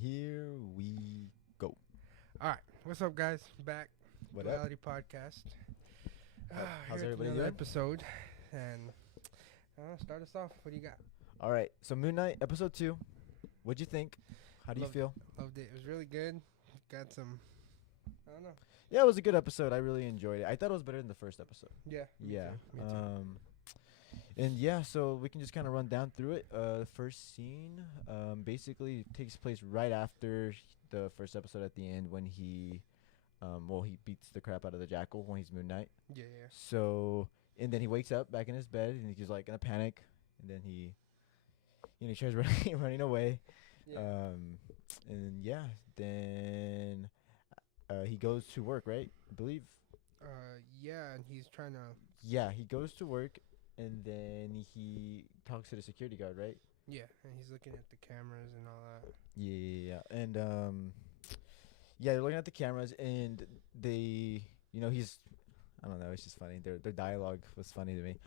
here we go. All right, what's up, guys? Back, What Duality podcast. How's Here with everybody another doing? episode, and start us off. What do you got? All right, so Moon Knight episode 2. What'd you think? How do you Loved feel? Loved it. It was really good. Got some. I don't know. Yeah, it was a good episode. I really enjoyed it. I thought it was better than the first episode. Yeah. Me Yeah. Too. Me too. And yeah, so we can just kind of run down through it. The first scene basically takes place right after the first episode at the end when he beats the crap out of the Jackal when he's Moon Knight. Yeah. So, and then he wakes up back in his bed and he's like in a panic, and then he tries running away. Yeah. And yeah, then he goes to work, right? I believe. Yeah, and he's trying to. Yeah, he goes to work, and then he talks to the security guard, right? Yeah, and he's looking at the cameras and all that. Yeah. And yeah, they're looking at the cameras, and they, he's, I don't know, it's just funny. Their dialogue was funny to me.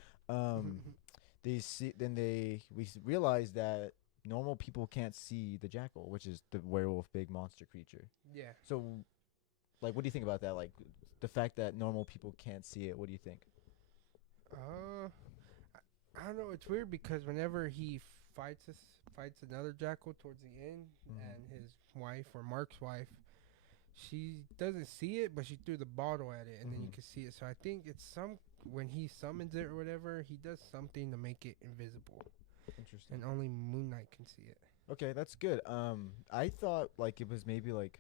We realize that normal people can't see the Jackal, which is the werewolf big monster creature. Yeah. So, like, what do you think about that? Like, the fact that normal people can't see it. What do you think? I don't know. It's weird because whenever he fights another Jackal towards the end, and his wife or Mark's wife, she doesn't see it, but she threw the bottle at it, and then you can see it. So I think it's when he summons it or whatever, he does something to make it invisible, Interesting. and only Moon Knight can see it. Okay, that's good. I thought like it was maybe like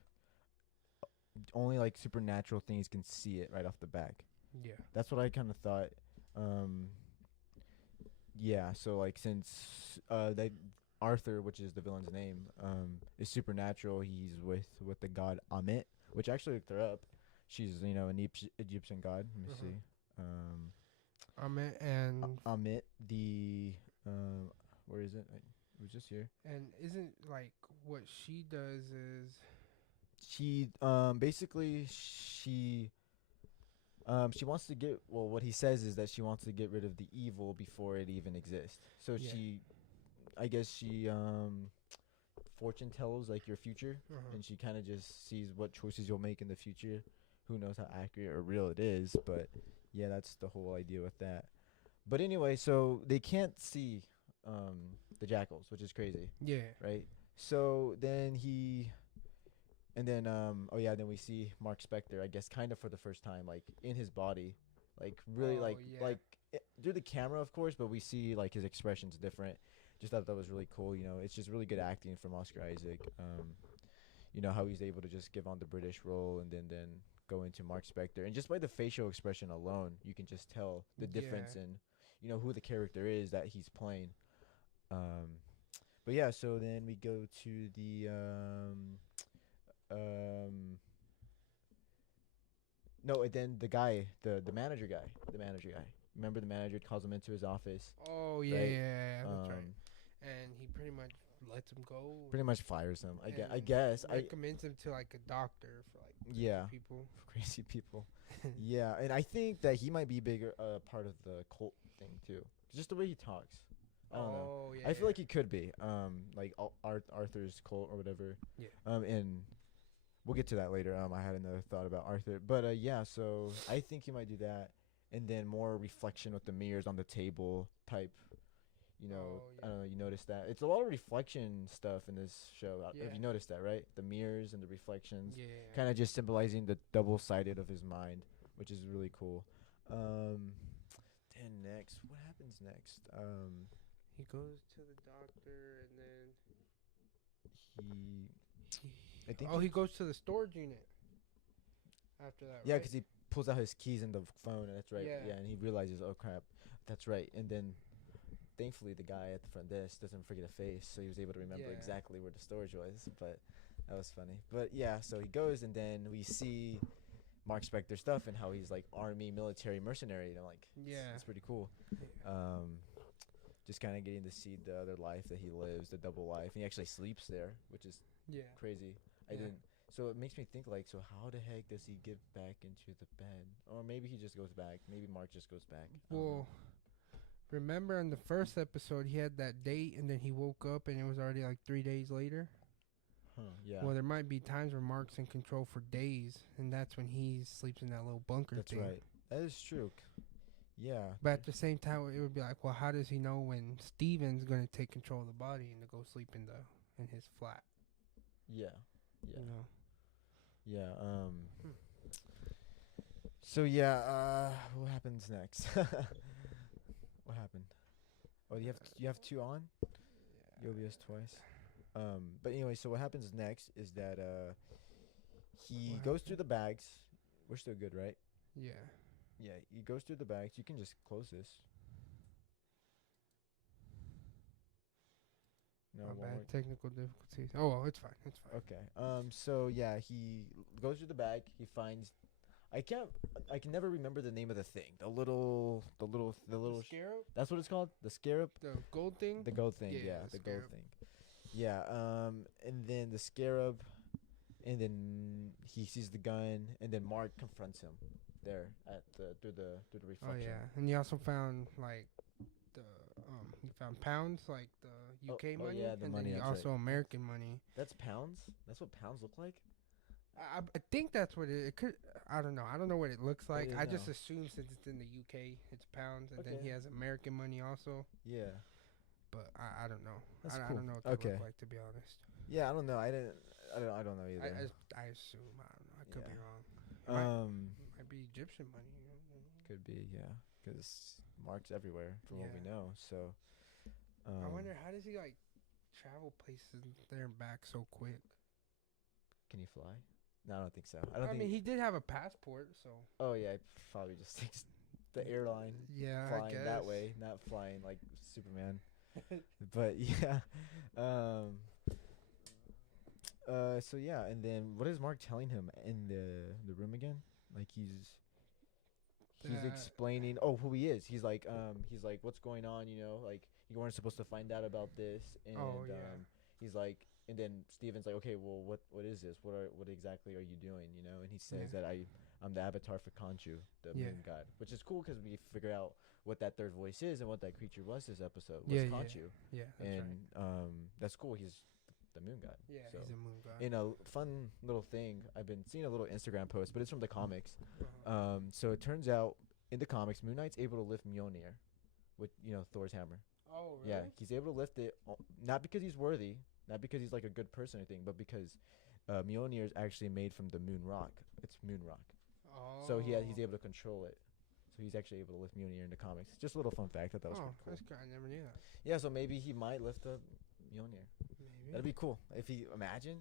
only like supernatural things can see it right off the back. Yeah. That's what I kind of thought. Yeah. So like since that Arthur, which is the villain's name, is supernatural. He's with the god Amit, which I actually looked her up. She's an Egyptian god. Let me see. And Amit, the where is it? It was just here. and isn't like what she does is She basically she wants to get, well, what he says is that she wants to get rid of the evil before it even exists. So Yeah. I guess she fortune tells like your future, and she kind of just sees what choices you'll make in the future. Who knows how accurate or real it is, but yeah, that's the whole idea with that. But anyway, so they can't see the jackals, which is crazy, yeah. right? So then then we see Mark Spector, I guess, kind of for the first time, like in his body, like really through the camera, of course, but we see like his expressions different. Just thought that was really cool. It's just really good acting from Oscar Isaac. How he's able to just give on the British role and then go into Mark Spector, and just by the facial expression alone, you can just tell the difference in who the character is that he's playing. But yeah, so then we go to the no, and then the guy, the manager guy. Remember, the manager calls him into his office. Oh yeah, right? yeah, that's right. And he pretty much lets him go. Pretty much fires him. I guess. Recommends him to like a doctor for like people. Crazy people. Yeah, and I think that he might be bigger part of the cult thing too. Just the way he talks. I don't know. Yeah. I feel like he could be like Arthur's cult or whatever. Yeah. And we'll get to that later. I had another thought about Arthur, but yeah. So I think he might do that, and then more reflection with the mirrors on the table type. I don't know. You notice that it's a lot of reflection stuff in this show. Yeah. Have you noticed that, right? The mirrors and the reflections, Yeah. kind of just symbolizing the double-sided of his mind, which is really cool. Then next, what happens next? He goes to the doctor, and then he goes to the storage unit. After that, yeah, right? because he pulls out his keys and the phone, and that's right. Yeah. And he realizes, oh crap, that's right. And then, thankfully, the guy at the front desk doesn't forget a face, so he was able to remember exactly where the storage was. But that was funny. But yeah, so he goes, and then we see Mark Spector stuff and how he's like army, military, mercenary. And I'm like, it's pretty cool. Yeah. Just kind of getting to see the other life that he lives, the double life. And he actually sleeps there, which is crazy. I didn't. So it makes me think, like, so how the heck does he get back into the bed? Or maybe he just goes back. Maybe Mark just goes back. Well, remember in the first episode, he had that date, and then he woke up, and it was already like 3 days later? Huh. Yeah. Well, there might be times where Mark's in control for days, and that's when he sleeps in that little bunker That's thing. right. That is true. Yeah. But at the same time, it would be like, well, how does he know when Steven's gonna take control of the body and to go sleep in his flat? Yeah. Yeah. You know. Yeah. So yeah. What happens next? What happened? Oh, you have two on. Yeah. OBS twice. But anyway, so what happens next is that he goes through the bags. We're still good, right? Yeah. Yeah, he goes through the bags. You can just close this. No, My one bad. more. Technical difficulties. Oh, well, it's fine. It's fine. Okay. So yeah, he goes through the bag. He finds. I can never remember the name of the thing. The little. The scarab? That's what it's called. The scarab. The gold thing? The gold thing. Yeah, the the gold scarab. thing. Yeah. And then the scarab, and then he sees the gun, and then Mark confronts him there at through the Oh reflection. yeah, and you also found like the you found pounds like the UK money, yeah, the and money, then that's also right. American money. That's pounds. That's what pounds look like. I think that's what it could. I don't know. I don't know what it looks like. is I just now. assume since it's in the UK, it's pounds, and then Okay. he has American money also. Yeah. But I don't know. That's I cool. don't know what they Okay. look like, to be honest. Yeah, I don't know. I don't know either. I assume. I don't know. I could be Yeah. wrong. Might be Egyptian money. Could be, yeah, because Mark's everywhere from what we Yeah. know. So, I wonder, how does he like travel places there and back so quick? can he fly? No, I don't think so. I mean, he did have a passport, so. Oh yeah, he probably just takes the airline. Yeah, Flying I guess. that way, not flying like Superman. But yeah, so yeah, and then what is Mark telling him in the room again? Like he's explaining who he is. He's like what's going on, you know, like you weren't supposed to find out about this, and he's like, and then Steven's like, okay, well, what is this? What exactly are you doing, you know? And he says that I'm the avatar for Khonshu, the moon god, which is cool because we figure out what that third voice is and what that creature was this episode was Khonshu. Yeah, that's And right. that's cool. He's the moon god. Yeah, so he's a moon god. in a fun little thing, I've been seeing a little Instagram post, but it's from the comics. So it turns out in the comics, Moon Knight's able to lift Mjolnir with, you know, Thor's hammer. Oh, really? Yeah, he's able to lift it, not because he's worthy, not because he's like a good person or anything, but because Mjolnir is actually made from the moon rock. It's moon rock. Oh. So he's able to control it. So he's actually able to lift Mjolnir in the comics. Just a little fun fact. I thought that was pretty cool. That's good. I never knew that. Yeah, so maybe he might lift up Mjolnir. Maybe. That'd be cool. If he imagine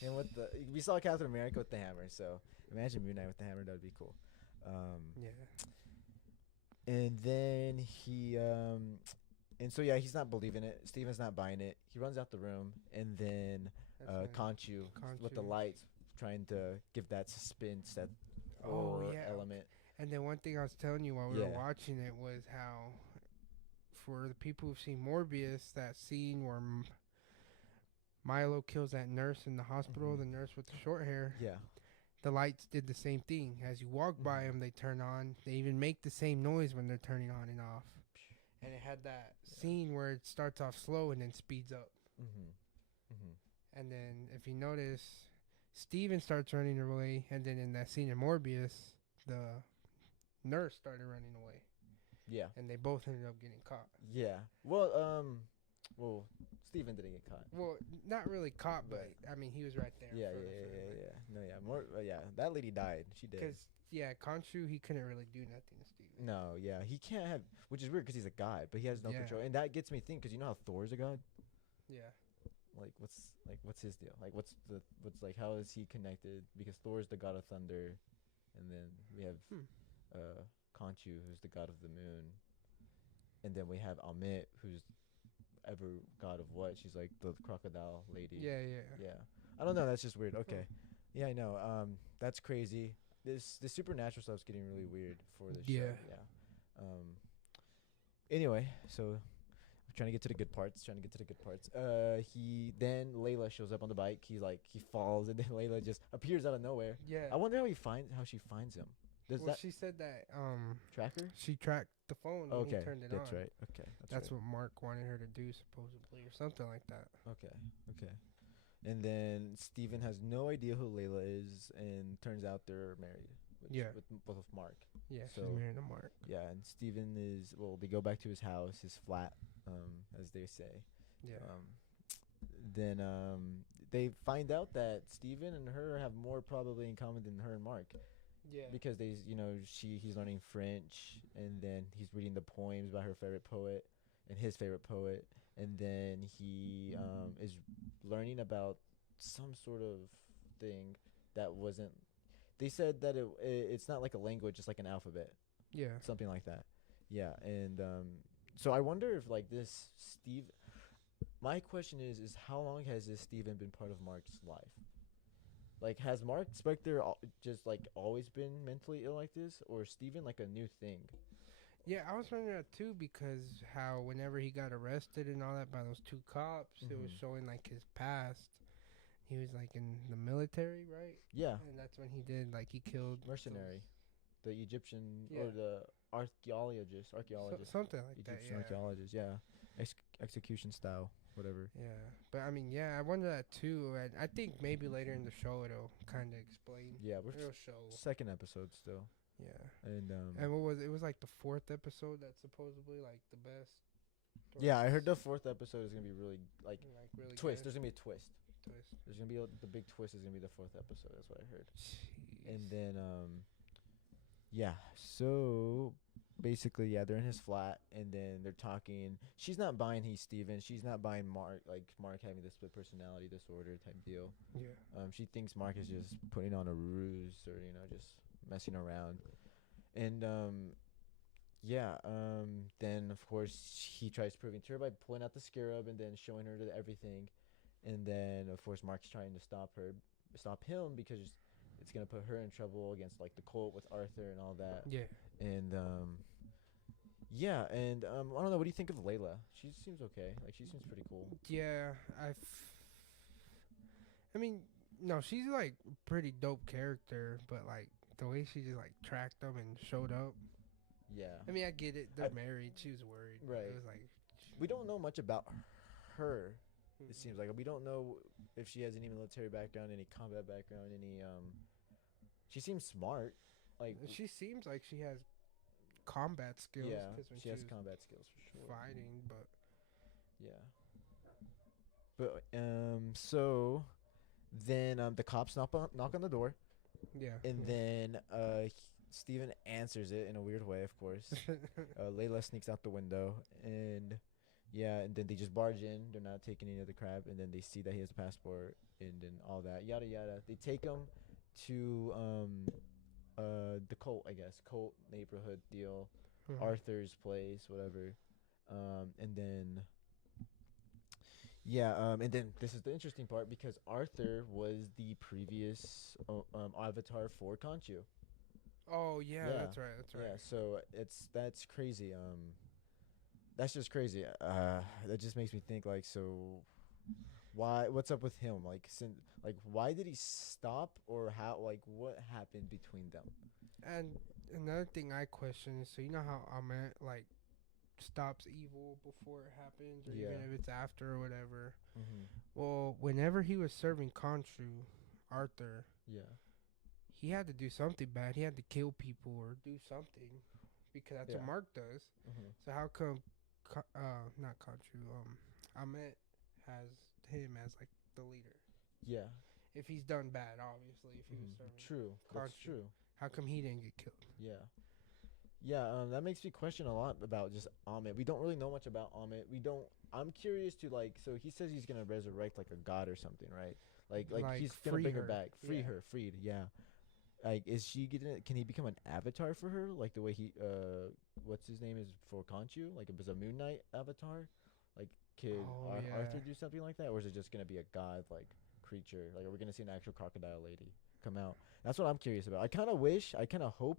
him with the, we saw Captain America with the hammer, so imagine Moon Knight with the hammer. That'd be cool. Yeah. And then and so yeah, he's not believing it. Steven's not buying it. He runs out the room, and then Khonshu with the lights trying to give that suspense, that element. And then one thing I was telling you while we were watching it was how, for the people who've seen Morbius, that scene where Milo kills that nurse in the hospital, the nurse with the short hair. Yeah. The lights did the same thing. As you walk by them, they turn on. They even make the same noise when they're turning on and off. And it had that scene where it starts off slow and then speeds up. And then if you notice, Steven starts running away, and then in that scene in Morbius, the nurse started running away. Yeah. And they both ended up getting caught. Yeah. Well, Steven didn't get caught. Well, not really caught, but I mean, he was right there. Yeah. No, yeah. That lady died. She did. Because Khonshu, he couldn't really do nothing to Steven. No, yeah, he can't have, which is weird because he's a god, but he has no control, and that gets me thinking, because you know how Thor's a god. Yeah. What's his deal? Like, how is he connected? Because Thor's the god of thunder, and then we have Khonshu, who's the god of the moon, and then we have Amit, who's ever god of what? She's like the crocodile lady. Yeah. I don't know. That's just weird. Okay. Yeah, I know. That's crazy. The supernatural stuff's getting really weird for this show. Yeah. Anyway, so trying to get to the good parts. Then Layla shows up on the bike. He falls, and then Layla just appears out of nowhere. Yeah. I wonder how she finds him. She said that tracker? She tracked the phone when he turned it that's on. right. Okay, that's what Mark wanted her to do, supposedly, or something like that. Okay. And then Steven has no idea who Layla is, and turns out they're married. With Mark. Yeah, she's married to Mark. Yeah, and Steven is, well, they go back to his house, his flat, as they say. Yeah. Then they find out that Steven and her have more probably in common than her and Mark. Yeah. Because he's learning French, and then he's reading the poems by her favorite poet and his favorite poet, and then he is learning about some sort of thing that wasn't. They said that it's not like a language, it's like an alphabet. Yeah. Something like that. Yeah, and so I wonder if like this Steve. My question is how long has this Steven been part of Mark's life? Like, has Mark Spector just like always been mentally ill like this, or is Steven like a new thing? Yeah, I was wondering that too, because how whenever he got arrested and all that by those two cops, it was showing like his past. He was like in the military, right? Yeah. And that's when he did, like, he killed mercenary, the Egyptian or the archaeologist, something like Egyptian that. Yeah. Archaeologist, yeah, execution style, whatever. Yeah, but I mean, yeah, I wonder that too, and I think maybe later in the show it'll kind of explain. Yeah, it'll show. Second episode still. Yeah. And what was it? It was like the fourth episode that's supposedly like the best. Yeah, I heard the fourth episode is gonna be really like really twist. Good. There's gonna be a twist. There's gonna be the big twist is gonna be the fourth episode. That's what I heard. Jeez. And then yeah. So basically, yeah, they're in his flat, and then they're talking. She's not buying he's Steven. She's not buying Mark, like Mark having the split personality disorder type deal. Yeah. She thinks Mark is just putting on a ruse, or just messing around. And then of course he tries proving to her by pulling out the scarab and then showing her everything. And then of course Mark's trying to stop him because it's gonna put her in trouble against like the cult with Arthur and all that. Yeah. And I don't know. What do you think of Layla? She seems okay. Like, she seems pretty cool. Yeah, I mean, no, she's like pretty dope character, but like the way she just like tracked them and showed up. Yeah. I mean, I get it. They're married. She was worried. Right. It was like we don't know much about her. It seems like we don't know if she has any military background, any combat background, any. She seems smart. Like, she seems like she has combat skills. Yeah, she has combat skills for sure. Fighting, but yeah. But so then the cops knock on the door. Yeah. And then Steven answers it in a weird way, of course. Layla sneaks out the window, and then they just barge in. They're not taking any of the crap, and then they see that he has a passport, and then all that, yada yada. They take him to the cult, I guess, cult neighborhood deal, Arthur's place, whatever, and then this is the interesting part because Arthur was the previous avatar for Khonshu. Oh yeah, that's right. Yeah, so that's crazy. That's just crazy. That just makes me think like, so what's up with him? Like why did he stop, or how, like what happened between them? And another thing I question is, so you know how Ahmed like stops evil before it happens, or even if it's after or whatever. Well, whenever he was serving Khonshu, Arthur, he had to do something bad. He had to kill people or do something, because that's what Mark does. So how come not Khonshu, Ahmed has him as like the leader? Yeah. If he's done bad, obviously. If he was serving true. Khonshu, That's true. how come he didn't get killed? Yeah, that makes me question a lot about just Ahmed. We don't really know much about Ahmed. I'm curious to like. So he says he's gonna resurrect like a god or something, right? Like he's gonna bring her back, freed. Yeah. Like, is she getting? Can he become an avatar for her? Like the way he, what's his name is for Khonshu? Like, it was a Moon Knight avatar. Like, could Arthur do something like that, or is it just gonna be a god like creature? Like, are we gonna see an actual crocodile lady come out? That's what I'm curious about. I kind of hope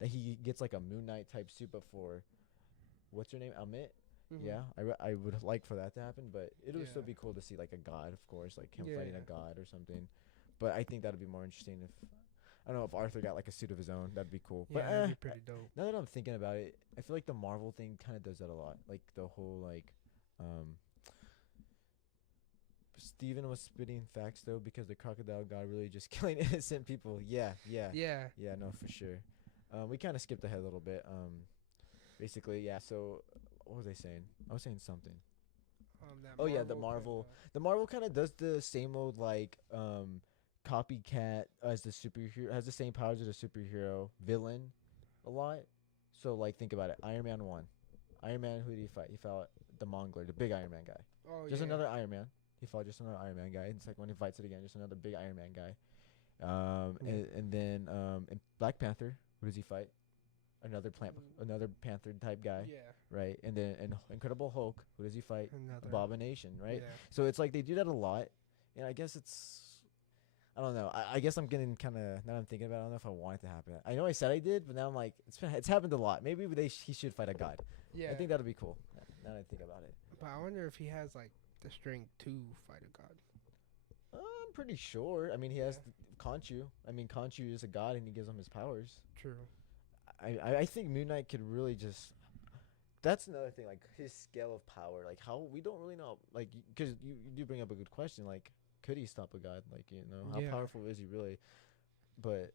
that he gets like a Moon Knight type suit, but for what's her name, Amit. Yeah, I would like for that to happen, but it would still be cool to see like a god, of course, like him fighting a god or something. But I think that'd be more interesting if, I don't know, if Arthur got like a suit of his own. That'd be cool. Yeah, but that'd be pretty dope. Now that I'm thinking about it, I feel like the Marvel thing kind of does that a lot. Like the whole like Steven was spitting facts though, because the crocodile god really just killing innocent people. Yeah, yeah, Yeah. yeah. No, for sure. We kind of skipped ahead a little bit. Basically, yeah. So, what was I saying? I was saying something. That Oh yeah, the Marvel Marvel. kinda- The Marvel kind of does the same old like copycat as the superhero, has the same powers as a superhero villain, a lot. So like think about it. Iron Man 1. Iron Man, who did he fight? He fought the Mongler, the big Iron Man guy. Oh Just yeah. another Iron Man. He fought just another Iron Man guy. And it's like when he fights it again, just another big Iron Man guy. And then in Black Panther, who does he fight? Another Panther type guy, Yeah. right? And then in Incredible Hulk, who does he fight? Another. Abomination, right? Yeah. So it's like they do that a lot, and I guess I don't know. I guess I'm getting kind of, now that I'm thinking about it, I don't know if I want it to happen. I know I said I did, but now I'm like, it's happened a lot. Maybe he should fight a god. Yeah. I think that'll be cool. Now that I think about it. But I wonder if he has like the strength to fight a god. I'm pretty sure. I mean, he has Yeah. Khonshu. I mean, Khonshu is a god, and he gives him his powers. True. I think Moon Knight could really just. That's another thing, like his scale of power, like how we don't really know, like because you do bring up a good question, like could he stop a god, like how Yeah. powerful is he really? But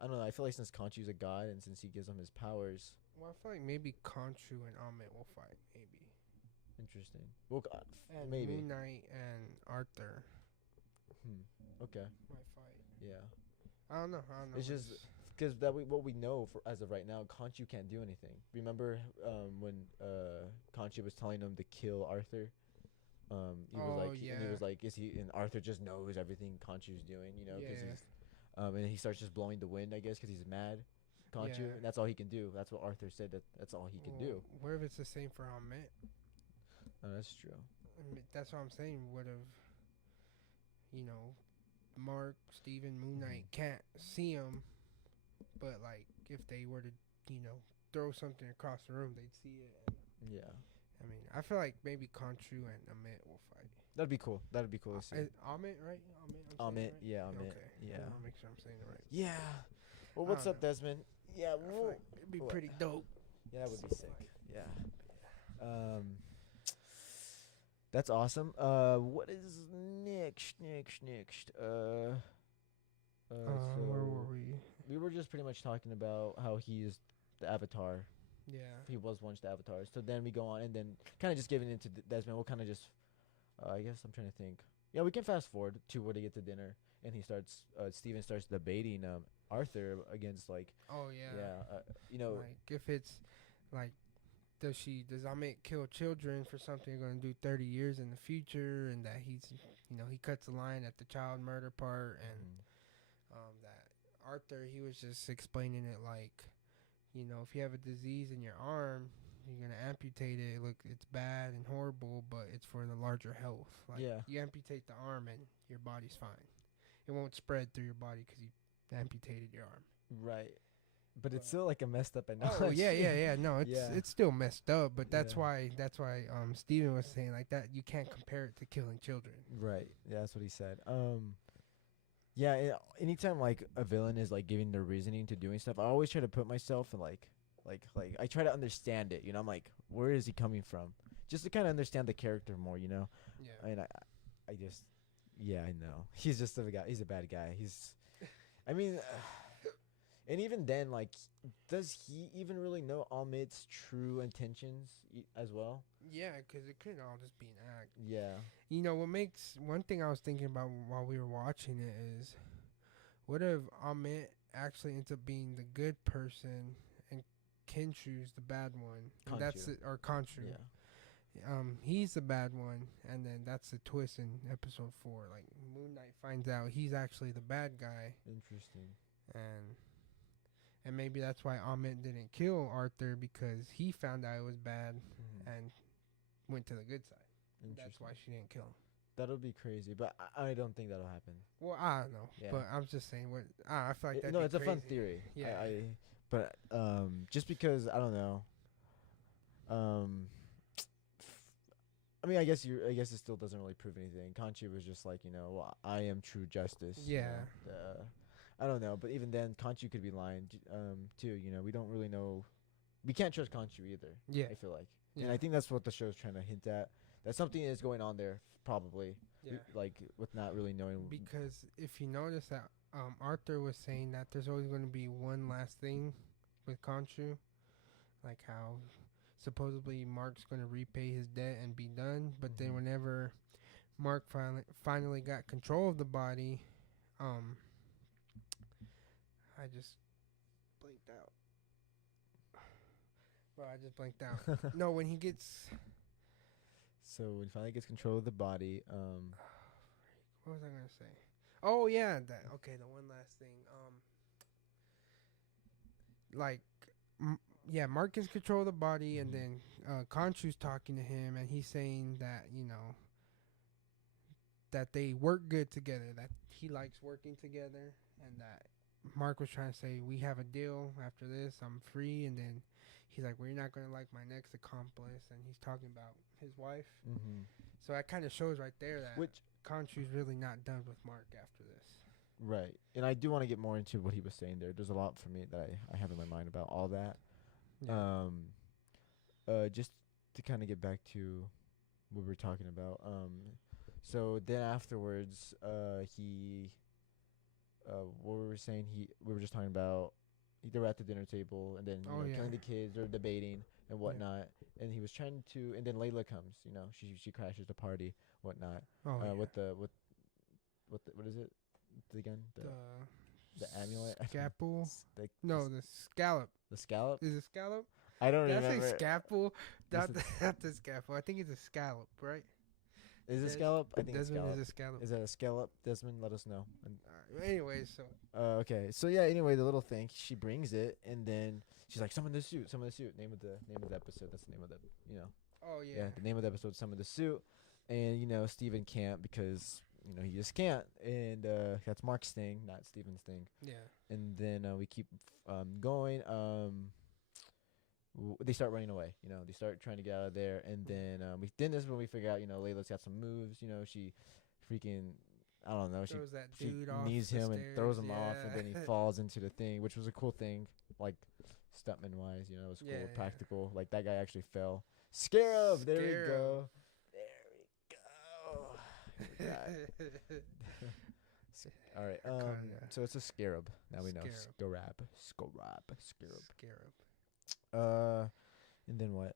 I don't know. I feel like since Khonshu's a god and since he gives him his powers, Well, I feel like maybe Khonshu and Amit will fight. Maybe. interesting. Well, And maybe. Moon Knight and Arthur Okay. might fight. Yeah. I don't know. It's just because what we know for as of right now, Khonshu can't do anything. Remember when Khonshu was telling him to kill Arthur? He was like, and he yeah. was like, is he? And Arthur just knows everything Khonshu's doing, because Yeah. he's, and he starts just blowing the wind, I guess, because he's mad, Khonshu, Yeah. and that's all he can do. That's what Arthur said. That's all he can do. What if it's the same for Amit? Oh, that's true. I mean, that's what I'm saying. What if, Mark, Steven, Moon Knight can't see him, but like if they were to, throw something across the room, they'd see it. Yeah, I mean, I feel like maybe Khonshu and Amit will fight. that'd be cool. That'd be cool to see. Amit, right? I'm saying Amit, it right? yeah, Amit, Okay. yeah, I want to make sure I'm saying it right. yeah. Well, I what's don't up, Desmond? Yeah, I feel like it'd be what? pretty dope. Yeah, that would be sick. Yeah. That's awesome. What is next? So Where were we? we were just pretty much talking about how he's the Avatar. Yeah. He was once the Avatar. So then we go on and then kind of just giving into Desmond. We'll kind of just, I guess I'm trying to think. Yeah, we can fast forward to where they get to dinner and Steven starts debating Arthur against like. Oh yeah. Like if it's like, does Amit kill children for something they're gonna do 30 years in the future, and that he cuts the line at the child murder part, and that Arthur, he was just explaining it like, if you have a disease in your arm, you're gonna amputate it. Look, it's bad and horrible, but it's for the larger health. Like, you amputate the arm and your body's fine. It won't spread through your body because you amputated your arm. Right. But it's still like a messed up analogy. Oh yeah. No, it's still messed up, but that's Yeah. why Steven was saying like that. You can't compare it to killing children. Right. Yeah, that's what he said. Yeah. Anytime like a villain is like giving their reasoning to doing stuff, I always try to put myself in like I try to understand it. I'm like, where is he coming from? Just to kind of understand the character more. Yeah. And I just, yeah, I know. He's just a guy. He's a bad guy. I mean. And even then, like, does he even really know Amit's true intentions as well? Yeah, because it could all just be an act. Yeah. What makes one thing I was thinking about while we were watching it is, what if Amit actually ends up being the good person and Khonshu's the bad one? And that's it, or Khonshu. Yeah. He's the bad one, and then that's the twist in episode 4. Like Moon Knight finds out he's actually the bad guy. Interesting. And maybe that's why Amit didn't kill Arthur, because he found out it was bad and went to the good side. That's why she didn't kill him. That'll be crazy, but I don't think that'll happen. Well, I don't know, Yeah. but I'm just saying. I feel like that. No, it's crazy. a fun theory. Yeah. But just because I don't know. I mean, I guess it still doesn't really prove anything. Khonshu was just like, well, I am true justice. Yeah. I don't know, but even then, Khonshu could be lying too. We don't really know. We can't trust Khonshu either. Yeah. I feel like, Yeah. and I think that's what the show's trying to hint at. that something is going on there, probably. Yeah. Like with not really knowing. Because if you notice that Arthur was saying that there's always going to be one last thing with Khonshu, like how supposedly Mark's going to repay his debt and be done, but then whenever Mark finally got control of the body, I just blinked out. Bro, I just blanked out. No, when he gets... So when he finally gets control of the body, what was I gonna say? Oh yeah, that okay. The one last thing, yeah, Mark gets control of the body, and then Khonshu's talking to him, and he's saying that that they work good together, that he likes working together, and that Mark was trying to say we have a deal after this, I'm free, and then he's like, well, you're not gonna like my next accomplice, and he's talking about his wife. So that kind of shows right there that Khonshu's really not done with Mark after this. Right. And I do want to get more into what he was saying there. There's a lot for me that I have in my mind about all that. Yeah. Just to kind of get back to what we were talking about. So then afterwards, what we were saying, we were just talking about, they were at the dinner table, and then killing the kids, they're debating and whatnot, and he was trying to, and then Layla comes, she crashes the party, whatnot, what is it again? The amulet? Scalpel? The scallop. The scallop? Is it scallop? I don't remember. Did I say scalpel? Not the scalpel. I think it's a scallop, right? Is it scallop? I think Desmond it's scallop. is a scallop. Is that a scallop? Desmond, let us know. Anyway, so. Okay. So yeah. Anyway, the little thing, she brings it, and then she's like, "Summon the suit. Summon the suit." Name of the episode. That's the name of the. Oh yeah. Yeah. The name of the episode. Summon the suit, and Steven can't because he just can't, and that's Mark's thing, not Steven's thing. Yeah. And then we keep going. They start running away. They start trying to get out of there, and then this is when we figure out. Layla's got some moves. She freaking, I don't know. She knees him and throws him off, and then he falls into the thing, which was a cool thing, like stuntman wise. It was cool, practical. Like that guy actually fell. Scarab. There we go. All right. So it's a scarab. Now we know. Scarab. And then what?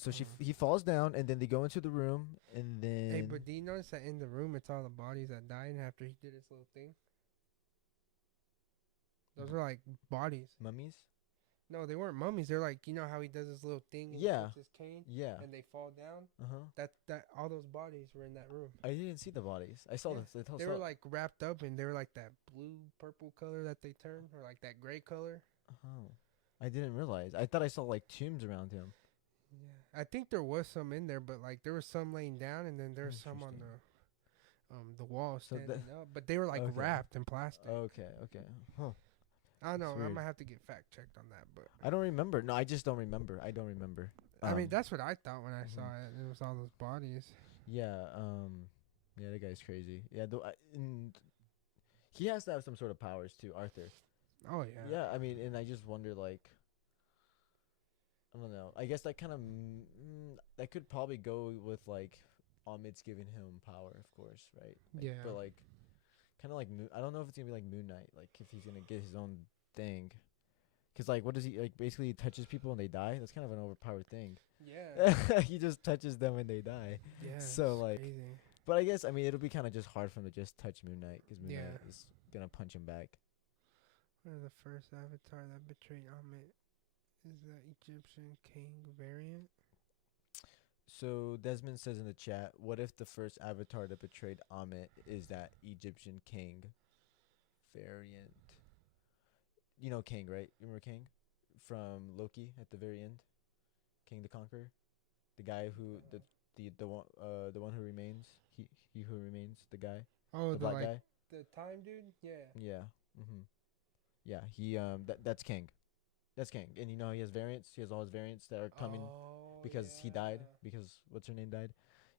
So he falls down, and then they go into the room, and then. Hey, but do you notice that in the room it's all the bodies that died after he did his little thing? Those are like bodies. Mummies? No, they weren't mummies. They're like, how he does his little thing and puts his cane? Yeah. And they fall down? That all those bodies were in that room. I didn't see the bodies. I saw this. They were like wrapped up, and they were like that blue purple color that they turn, or like that gray color. Oh. I didn't realize. I thought I saw like tombs around him. Yeah. I think there was some in there, but like there was some laying down, and then there's some on the wall standing up, but they were like wrapped in plastic. Okay. Huh. I don't know. I might have to get fact checked on that, but I don't remember. No, I just don't remember. I don't remember. I mean, that's what I thought when I saw it. It was all those bodies. Yeah. Yeah, that guy's crazy. Yeah. And he has to have some sort of powers too, Arthur. Oh yeah. Yeah. I mean, and I just wonder, like, I don't know. I guess that kind of that could probably go with like Ahmed's giving him power, of course, right? Like, yeah. But like. Kind of like I don't know if it's gonna be like Moon Knight, like if he's gonna get his own thing, cause like what does he like? Basically, he touches people and they die. That's kind of an overpowered thing. Yeah. He just touches them and they die. Yeah. So like, crazy. But I guess it'll be kind of just hard for him to just touch Moon Knight, cause Moon Knight is gonna punch him back. One of the first avatar that betrayed Ahmed is the Egyptian king variant. So Desmond says in the chat, what if the first avatar that betrayed Amit is that Egyptian king variant? You know King, right? You remember King from Loki at the very end? King the Conqueror? The guy who the one who remains? He who remains, the guy? Oh, the black guy? The time dude? Yeah. Yeah. Yeah, he that's King. That's King. And he has variants. He has all his variants that are coming because he died. Because what's her name died?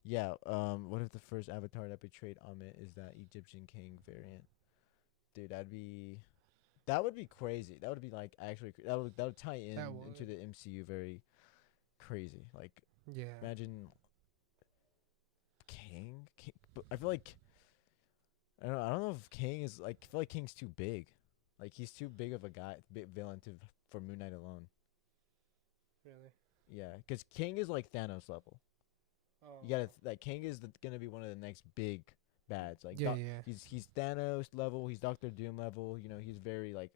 Yeah. What if the first avatar that betrayed Amit is that Egyptian king variant? Dude, that would be crazy. That would be like actually that would tie into the MCU very crazy. Like imagine King, but I feel like I don't know if King is like. I feel like King's too big. Like he's too big of a guy, big villain for Moon Knight alone. Really? Yeah, because King is like Thanos level. Oh. You gotta like King is gonna be one of the next big bads. Like Yeah, he's Thanos level. He's Doctor Doom level. You know, he's very like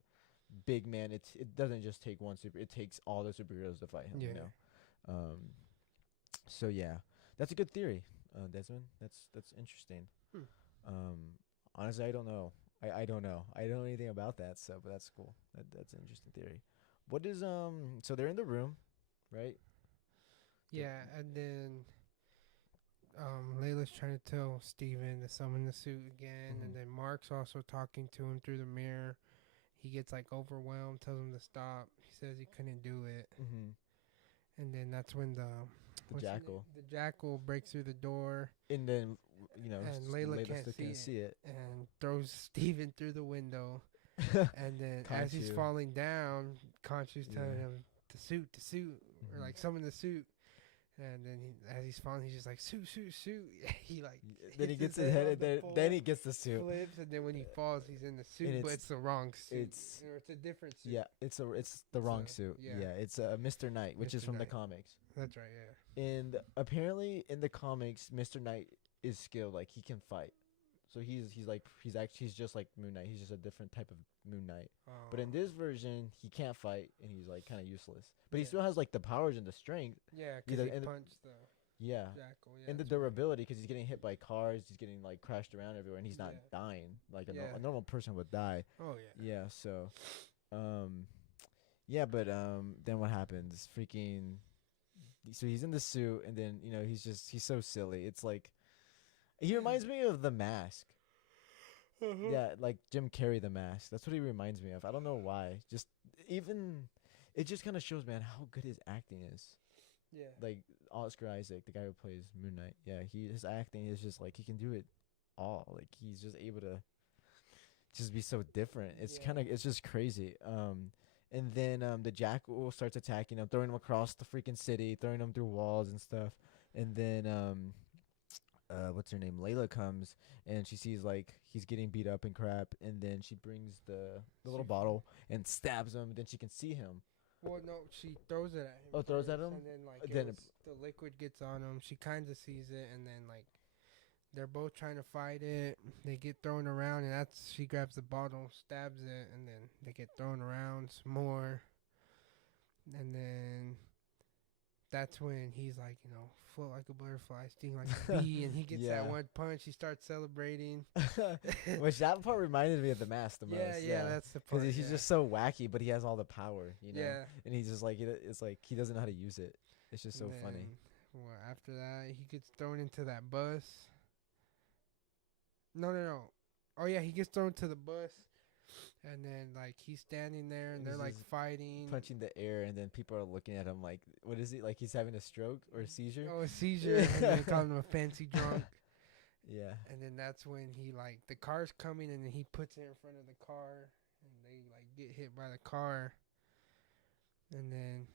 big man. It doesn't just take one super. It takes all the superheroes to fight him. Yeah. You know. So yeah, that's a good theory, Desmond. That's interesting. Honestly, I don't know. I don't know. I don't know anything about that. So, but that's cool. That's an interesting theory. What is So they're in the room, right? Yeah, and then Layla's trying to tell Steven to summon the suit again, and then Mark's also talking to him through the mirror. He gets like overwhelmed, tells him to stop. He says he couldn't do it. And then that's when the jackal breaks through the door. And then, and Layla can't see it. And throws Steven through the window. And then as he's falling down, Khonshu's telling him to suit, or like summon the suit. And then as he's falling, he's just like suit. He like then he gets his head. Then he gets the suit. Flips, and then when he falls, he's in the suit, but it's the wrong suit. It's a different suit. Yeah, it's the wrong suit. Yeah, it's Mr. Knight, which is from the comics. That's right. Yeah. And apparently in the comics, Mr. Knight is skilled. Like he can fight. So he's just like Moon Knight. He's just a different type of Moon Knight. Oh. But in this version, he can't fight, and he's like kind of useless. But he still has like the powers and the strength. Yeah, because he punched the jackal. Yeah, and the durability, because he's getting hit by cars, he's getting like crashed around everywhere, and he's not dying like a normal person would die. Oh yeah. Yeah. So, but then what happens? Freaking. So he's in the suit, and then he's so silly. It's like. He reminds me of The Mask. Yeah, like Jim Carrey, The Mask. That's what he reminds me of. I don't know why. It just kind of shows, man, how good his acting is. Yeah. Like Oscar Isaac, the guy who plays Moon Knight. Yeah, his acting is just like he can do it all. Like he's just able to just be so different. It's just crazy. And then the jackal starts attacking him, throwing him across the freaking city, throwing him through walls and stuff. And then what's her name? Layla comes and she sees like he's getting beat up and crap, and then she brings the little bottle and stabs him. Then she can see him. Well, no, she throws it at him. Oh, throws at him, and then like the liquid gets on him. She kind of sees it, and then like they're both trying to fight it. They get thrown around, and she grabs the bottle, stabs it, and then they get thrown around some more. And then that's when he's like, float like a butterfly, sting like a bee, and he gets that one punch. He starts celebrating. Which that part reminded me of The Mask the most. Yeah, that's the part. Because he's just so wacky, but he has all the power, Yeah. And he's just like, it's like he doesn't know how to use it. It's just so funny. Well, after that, he gets thrown into that bus. No. Oh, yeah, he gets thrown to the bus. And then, like, he's standing there, and they're, like, fighting. Punching the air, and then people are looking at him like, what is he? Like, he's having a stroke or a seizure? Oh, a seizure. And they call him a fancy drunk. Yeah. And then that's when the car's coming, and then he puts it in front of the car, and they, like, get hit by the car. And then...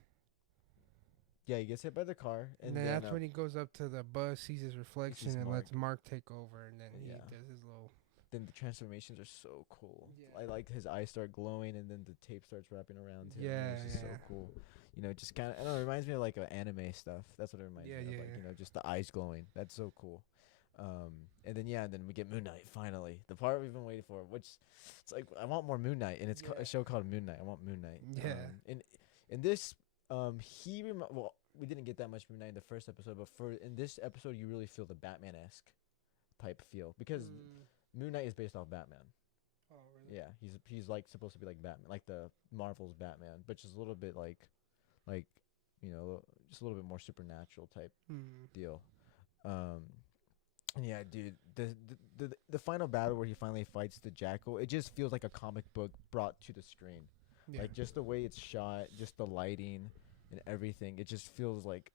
Yeah, he gets hit by the car. And then that's when he goes up to the bus, sees his reflection, and lets Mark take over, and then he does his little... Then the transformations are so cool. Yeah. I like his eyes start glowing, and then the tape starts wrapping around him. Yeah, it's just so cool. Just kind of, I don't know, it reminds me of like anime stuff. That's what it reminds me of. Like, just the eyes glowing. That's so cool. And then we get Moon Knight finally. The part we've been waiting for, which it's like I want more Moon Knight, and it's a show called Moon Knight. I want Moon Knight. Yeah. In this, we didn't get that much Moon Knight in the first episode, but in this episode, you really feel the Batman-esque type feel because. Moon Knight is based off Batman. Oh, really? Yeah, he's like supposed to be like Batman, like the Marvel's Batman, but just a little bit like just a little bit more supernatural type deal. And yeah, dude, the final battle where he finally fights the jackal, it just feels like a comic book brought to the screen. Yeah. Like just the way it's shot, just the lighting and everything. It just feels like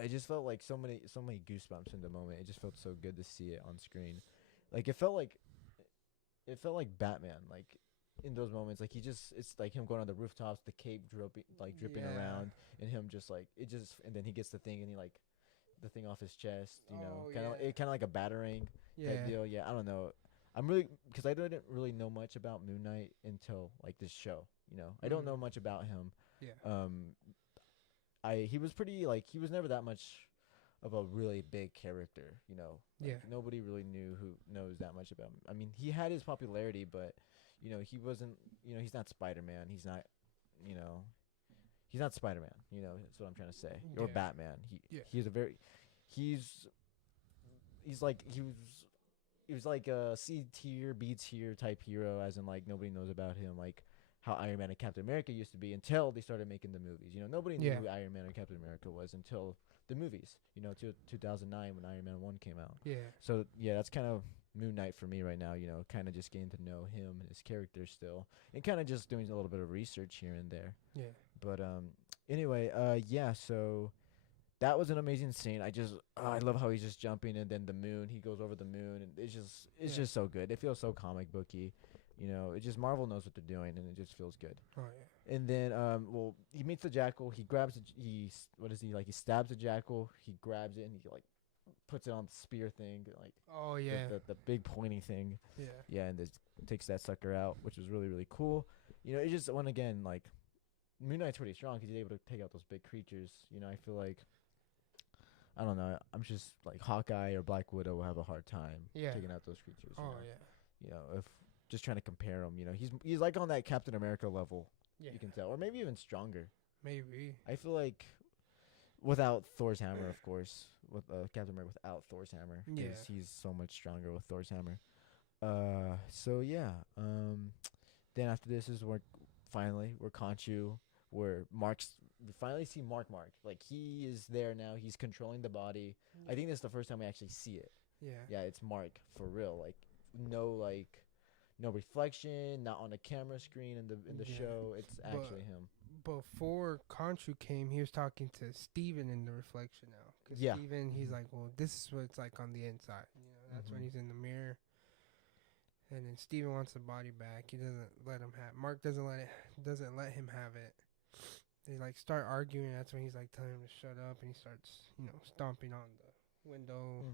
it just felt like so many goosebumps in the moment. It just felt so good to see it on screen. Like it felt like Batman, like in those moments, like it's like him going on the rooftops, the cape dripping around, and him just like and then he gets the thing and he like the thing off his chest. You know, Oh, kind of yeah. it kind of like a batarang type Yeah. deal. Yeah, I don't know. I'm really because I didn't really know much about Moon Knight until like this show. You know, I don't know much about him. Yeah. He was pretty like he was never that much of a really big character. You know, like, Yeah. nobody really knows that much about him. I mean, he had his popularity, but you know, he wasn't. You know, he's not Spider-Man. He's not. You know, he's not Spider-Man. You know, that's what I'm trying to say. Or Yeah. Batman. Yeah. He's a very he's like he was like a C tier, B tier type hero, as in like nobody knows about him, like how Iron Man and Captain America used to be until they started making the movies. You know, nobody knew Yeah. who Iron Man and Captain America was until the movies. You know, 2009 when Iron Man 1 came out. Yeah. So yeah, that's kind of Moon Knight for me right now. You know, kind of just getting to know him and his character still, and kind of just doing a little bit of research here and there. Yeah. But anyway, yeah. So that was an amazing scene. I love how he's just jumping and then the moon. He goes over the moon and it's just so good. It feels so comic booky. You know, it just Marvel knows what they're doing and it just feels good. Oh yeah. And then well, he meets the jackal. He grabs what is he like? He stabs the jackal. He grabs it and he like puts it on the spear thing, like Oh yeah. the big pointy thing. Yeah. Yeah, and just takes that sucker out, which was really really cool. You know, it just when again like Moon Knight's pretty strong because he's able to take out those big creatures. You know, I feel like I don't know. I'm just like Hawkeye or Black Widow will have a hard time taking out those creatures. Oh you know? yeah. You know, if just trying to compare him, you know, he's like on that Captain America level. Yeah. You can tell, or maybe even stronger. Maybe. I feel like without Thor's hammer, of course, with Captain America without Thor's hammer, because he's so much stronger with Thor's hammer. So yeah. Then after this is where Khonshu, where we finally see Mark. Like he is there now. He's controlling the body. I think this is the first time we actually see it. Yeah. Yeah, it's Mark for real. Like no reflection, not on a camera screen in the show. It's actually him. Before Khonshu came, he was talking to Steven in the reflection now. Cause Steven, he's like, well, this is what it's like on the inside. You know, that's when he's in the mirror. And then Steven wants the body back. He doesn't let him have. Mark doesn't let him have it. They like start arguing. That's when he's like telling him to shut up, and he starts, you know, stomping on the window.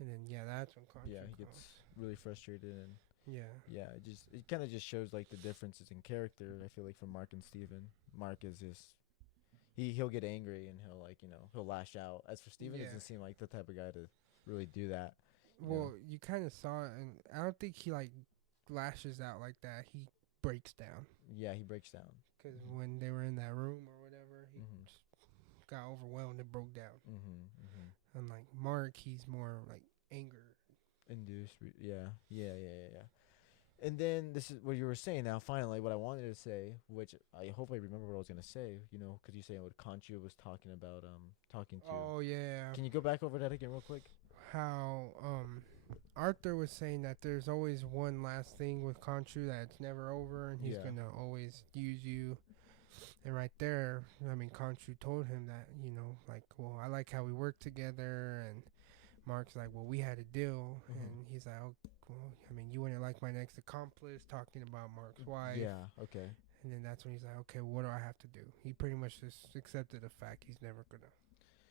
And then that's when Khonshu he gets really frustrated and it kind of just shows like the differences in character. I feel like from Mark and Steven. Mark is just he'll get angry and he'll like, you know, he'll lash out. As for Steven, it doesn't seem like the type of guy to really do that. Well, you kind of saw it, and I don't think he like lashes out like that. He breaks down. Yeah, he breaks down. Because when they were in that room or whatever, he just got overwhelmed and broke down. Unlike Mark, he's more like anger induced. Yeah. And then this is what you were saying. Now, finally, what I wanted to say, which I hope I remember what I was gonna say. You know, because you say what Khonshu was talking about. Talking to. Oh yeah. Can you go back over that again real quick? How Arthur was saying that there's always one last thing with Khonshu that's never over, and he's gonna always use you. And right there, I mean, Khonshu told him that, you know, like, well, I like how we work together, and Mark's like, well, we had a deal, and he's like, oh, well, I mean, you wouldn't like my next accomplice, talking about Mark's wife. Yeah, okay. And then that's when he's like, okay, what do I have to do? He pretty much just accepted the fact he's never gonna.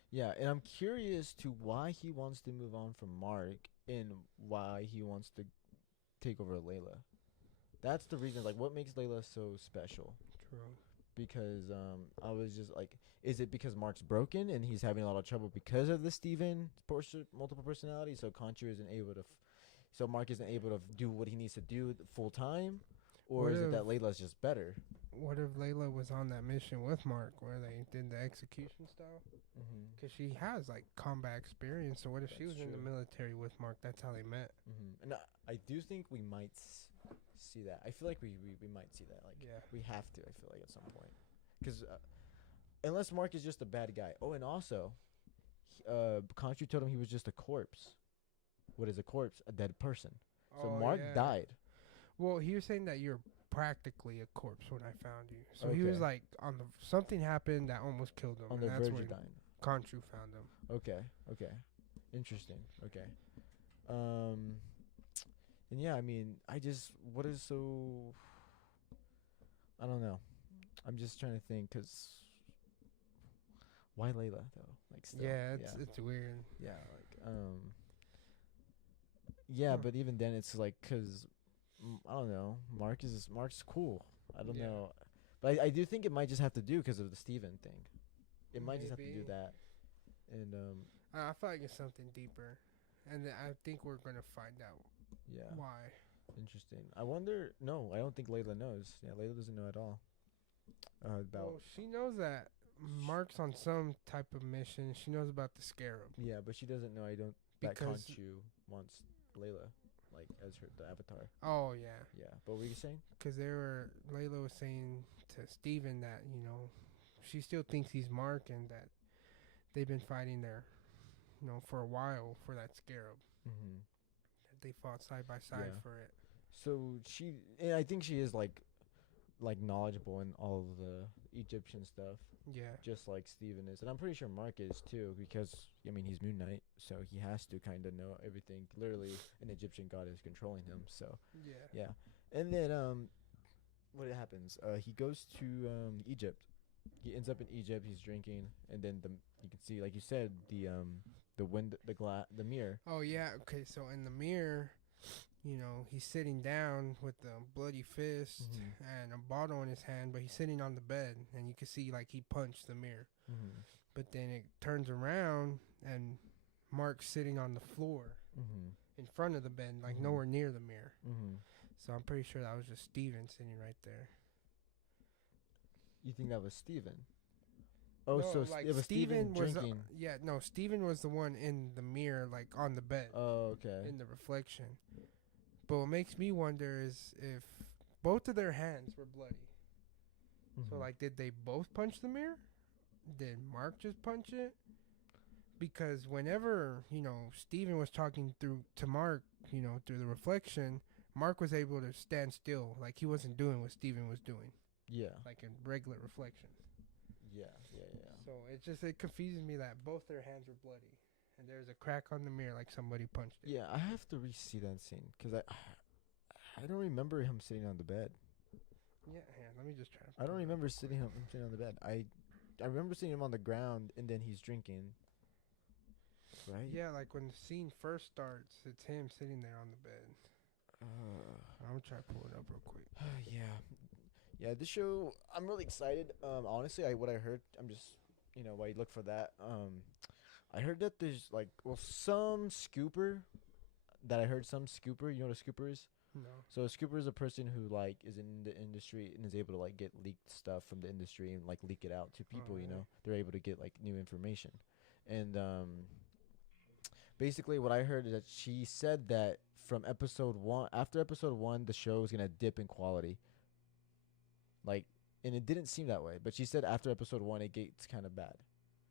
Yeah, and I'm curious to why he wants to move on from Mark and why he wants to take over Layla. That's the reason, like, what makes Layla so special? True. Because I was just like, is it because Mark's broken and he's having a lot of trouble because of the Steven multiple personality? So Khonshu isn't able to, so Mark isn't able to do what he needs to do full time, or is it that Layla's just better? What if Layla was on that mission with Mark where they did the execution style? Because she has like combat experience. So what if she was in the military with Mark? That's how they met. And I do think we might see that. I feel like we might see that. Like, we have to. I feel like at some point, because unless Mark is just a bad guy. Oh, and also, Khonshu told him he was just a corpse. What is a corpse? A dead person. So Mark died. Well, he was saying that you're practically a corpse when I found you. So he was like something happened that almost killed him. On the verge of dying. Khonshu found him. Okay. Interesting. Okay. And yeah, I mean, I don't know. I'm just trying to think, because Why Layla though? Like still. Yeah, it's weird. Yeah, yeah, but even then it's like cuz I don't know. Mark's cool. I don't know. But I do think it might just have to do because of the Steven thing. It might just have to do that. And I feel like it's something deeper, and I think we're gonna find out. Yeah. Why? Interesting. I wonder. No, I don't think Layla knows. Yeah, Layla doesn't know at all. About. Well, she knows that Mark's on some type of mission. She knows about the scarab. Yeah, but she doesn't know. I don't. That Because Conchu wants Layla, like as the avatar. Oh yeah. Yeah, but what were you saying? Because Layla was saying to Steven that she still thinks he's Mark and that they've been fighting there, for a while for that scarab. Mm-hmm. That they fought side by side for it. So I think she is like knowledgeable in all of the Egyptian stuff. Yeah. Just like Steven is. And I'm pretty sure Mark is too, because I mean he's Moon Knight, so he has to kinda know everything. Literally an Egyptian god is controlling him, so yeah. And then what happens? He goes to Egypt. He ends up in Egypt, he's drinking, and then you can see, like you said, the mirror. Oh yeah, okay, so in the mirror, he's sitting down with a bloody fist and a bottle in his hand, but he's sitting on the bed, and you can see like he punched the mirror. But then it turns around, and Mark's sitting on the floor in front of the bed, like nowhere near the mirror. So I'm pretty sure that was just Steven sitting right there. You think that was Steven? Oh, no, so like it was Steven drinking. Steven was the one in the mirror, like on the bed. Oh, okay. In the reflection. But what makes me wonder is if both of their hands were bloody. So, like, did they both punch the mirror? Did Mark just punch it? Because whenever, Steven was talking to Mark, through the reflection, Mark was able to stand still. Like, he wasn't doing what Steven was doing. Yeah. Like in regular reflection. Yeah. So it confuses me that both their hands were bloody, and there's a crack on the mirror like somebody punched it. Yeah, I have to re-see that scene because I don't remember him sitting on the bed. Yeah, let me just try. I don't remember him sitting on the bed. I remember seeing him on the ground and then he's drinking. Right? Yeah, like when the scene first starts, it's him sitting there on the bed. I'm gonna try to pull it up real quick. Yeah, this show, I'm really excited. Honestly, what I heard, I'm just, while you look for that, I heard that there's some scooper. You know what a scooper is? No. So a scooper is a person who is in the industry and is able to get leaked stuff from the industry and leak it out to people. They're able to get new information, and basically what I heard is that she said that from after episode 1, the show is gonna dip in quality. And it didn't seem that way, but she said after episode 1 it gets kind of bad.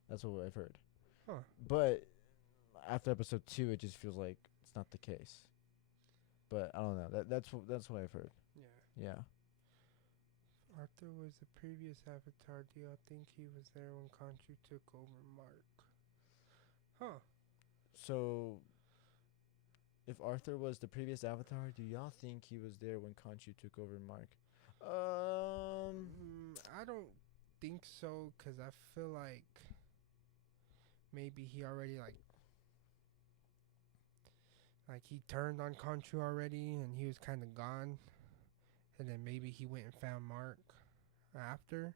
That's what I've heard. Huh. But after episode 2, it just feels like it's not the case. But I don't know. That's what I've heard. Yeah. Arthur was the previous Avatar. Do y'all think he was there when Khonshu took over Mark? Huh. So, if Arthur was the previous Avatar, do y'all think he was there when Khonshu took over Mark? I don't think so, because I feel like maybe he already he turned on Khonshu already and he was kind of gone, and then maybe he went and found Mark after,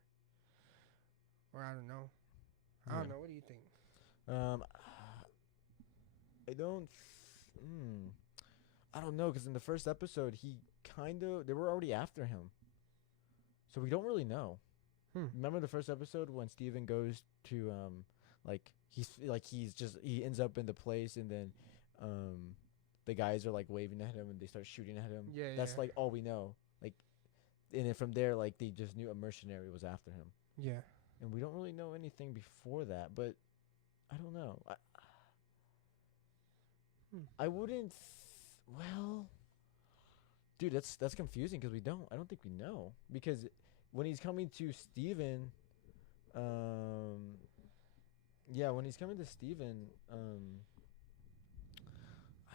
or I don't know. I don't know. What do you think? I don't know, because in the first episode they were already after him. So we don't really know. Remember the first episode when Steven goes to he ends up in the place, and then the guys are waving at him and they start shooting at him. Yeah, that's all we know. And then from there they just knew a mercenary was after him. Yeah. And we don't really know anything before that, but I don't know. I wouldn't. Well, dude, that's confusing because I don't think we know, because when he's coming to Steven, when he's coming to Steven, I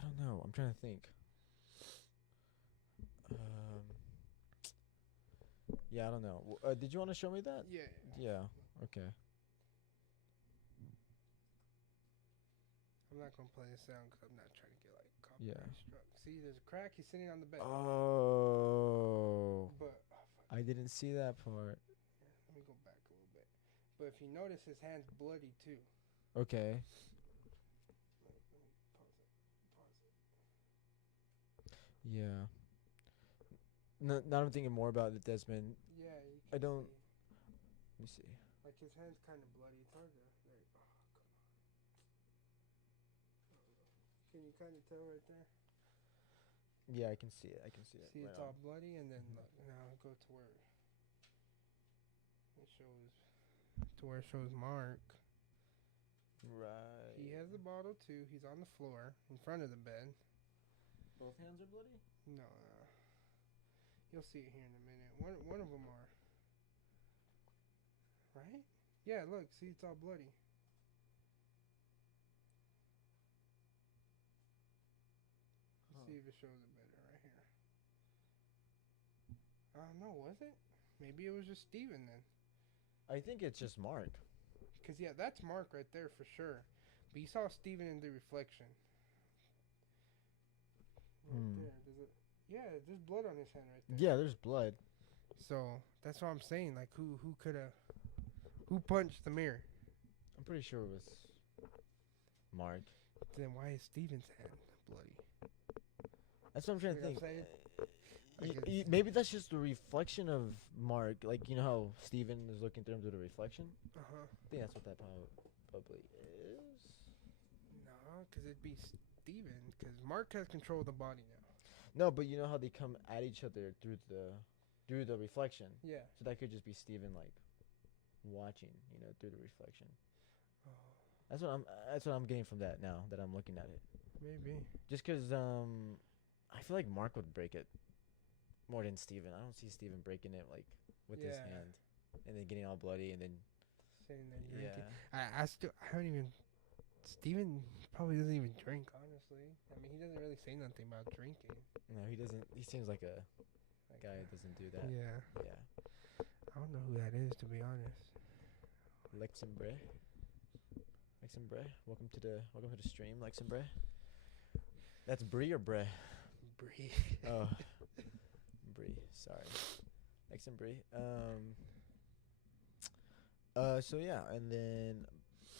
don't know. I'm trying to think. I don't know. Did you want to show me that? Yeah. Yeah. Okay. I'm not gonna play this sound because I'm not trying to get like Yeah. copyright struck. See, there's a crack. He's sitting on the bed. Oh. But I didn't see that part. yeah, let me go back a little bit. But if you notice, his hand's bloody too. Okay. Let me pause it. Yeah. No, now I'm thinking more about the Desmond. Yeah, you I can don't. see. Let me see. Like his hand's kind of bloody. It's hard to. There. Oh, can you kind of tell right there? Yeah, I can see it. I can see it. See, right it's on. all bloody, and then look, now go to where it shows Mark. Right. He has the bottle too. He's on the floor in front of the bed. Both hands are bloody? No, you'll see it here in a minute. One of them are. Right? Yeah, look, see, it's all bloody. Huh. See if it shows it better right here. I don't know, was it? Maybe it was just Steven then. I think it's just Mark. Because, yeah, that's Mark right there for sure. But you saw Steven in the reflection. Right there. Does it? Yeah, there's blood on his hand right there. Yeah, there's blood. So, that's what I'm saying. Like, who could have... Who punched the mirror? I'm pretty sure it was Mark. Then why is Steven's hand bloody? That's what I'm trying to You know think. what I'm saying? Like Maybe that's just the reflection of Mark. Like, you know how Steven is looking through him through the reflection? Uh-huh. I think that's what that probably is. No, because it'd be Steven. Because Mark has control of the body now. No, but you know how they come at each other through the reflection. Yeah. So that could just be Steven, like, watching, you know, through the reflection. Oh, That's what I'm getting from that now that I'm looking at it. maybe. Just 'cause I feel like Mark would break it more than Steven. I don't see Steven breaking it like with his Yeah. hand and then getting all bloody and then Sitting there drinking. yeah. I haven't even. Steven probably doesn't even drink, honestly. I mean, he doesn't really say nothing about drinking. No, he doesn't. He seems like a Like, guy that doesn't do that. Yeah. Yeah. I don't know who that is, to be honest. Lexenbre. Welcome to the stream, Lexenbre. That's Bree or Bre? Bree. Oh, Bree. Sorry, Lexenbre. So yeah, and then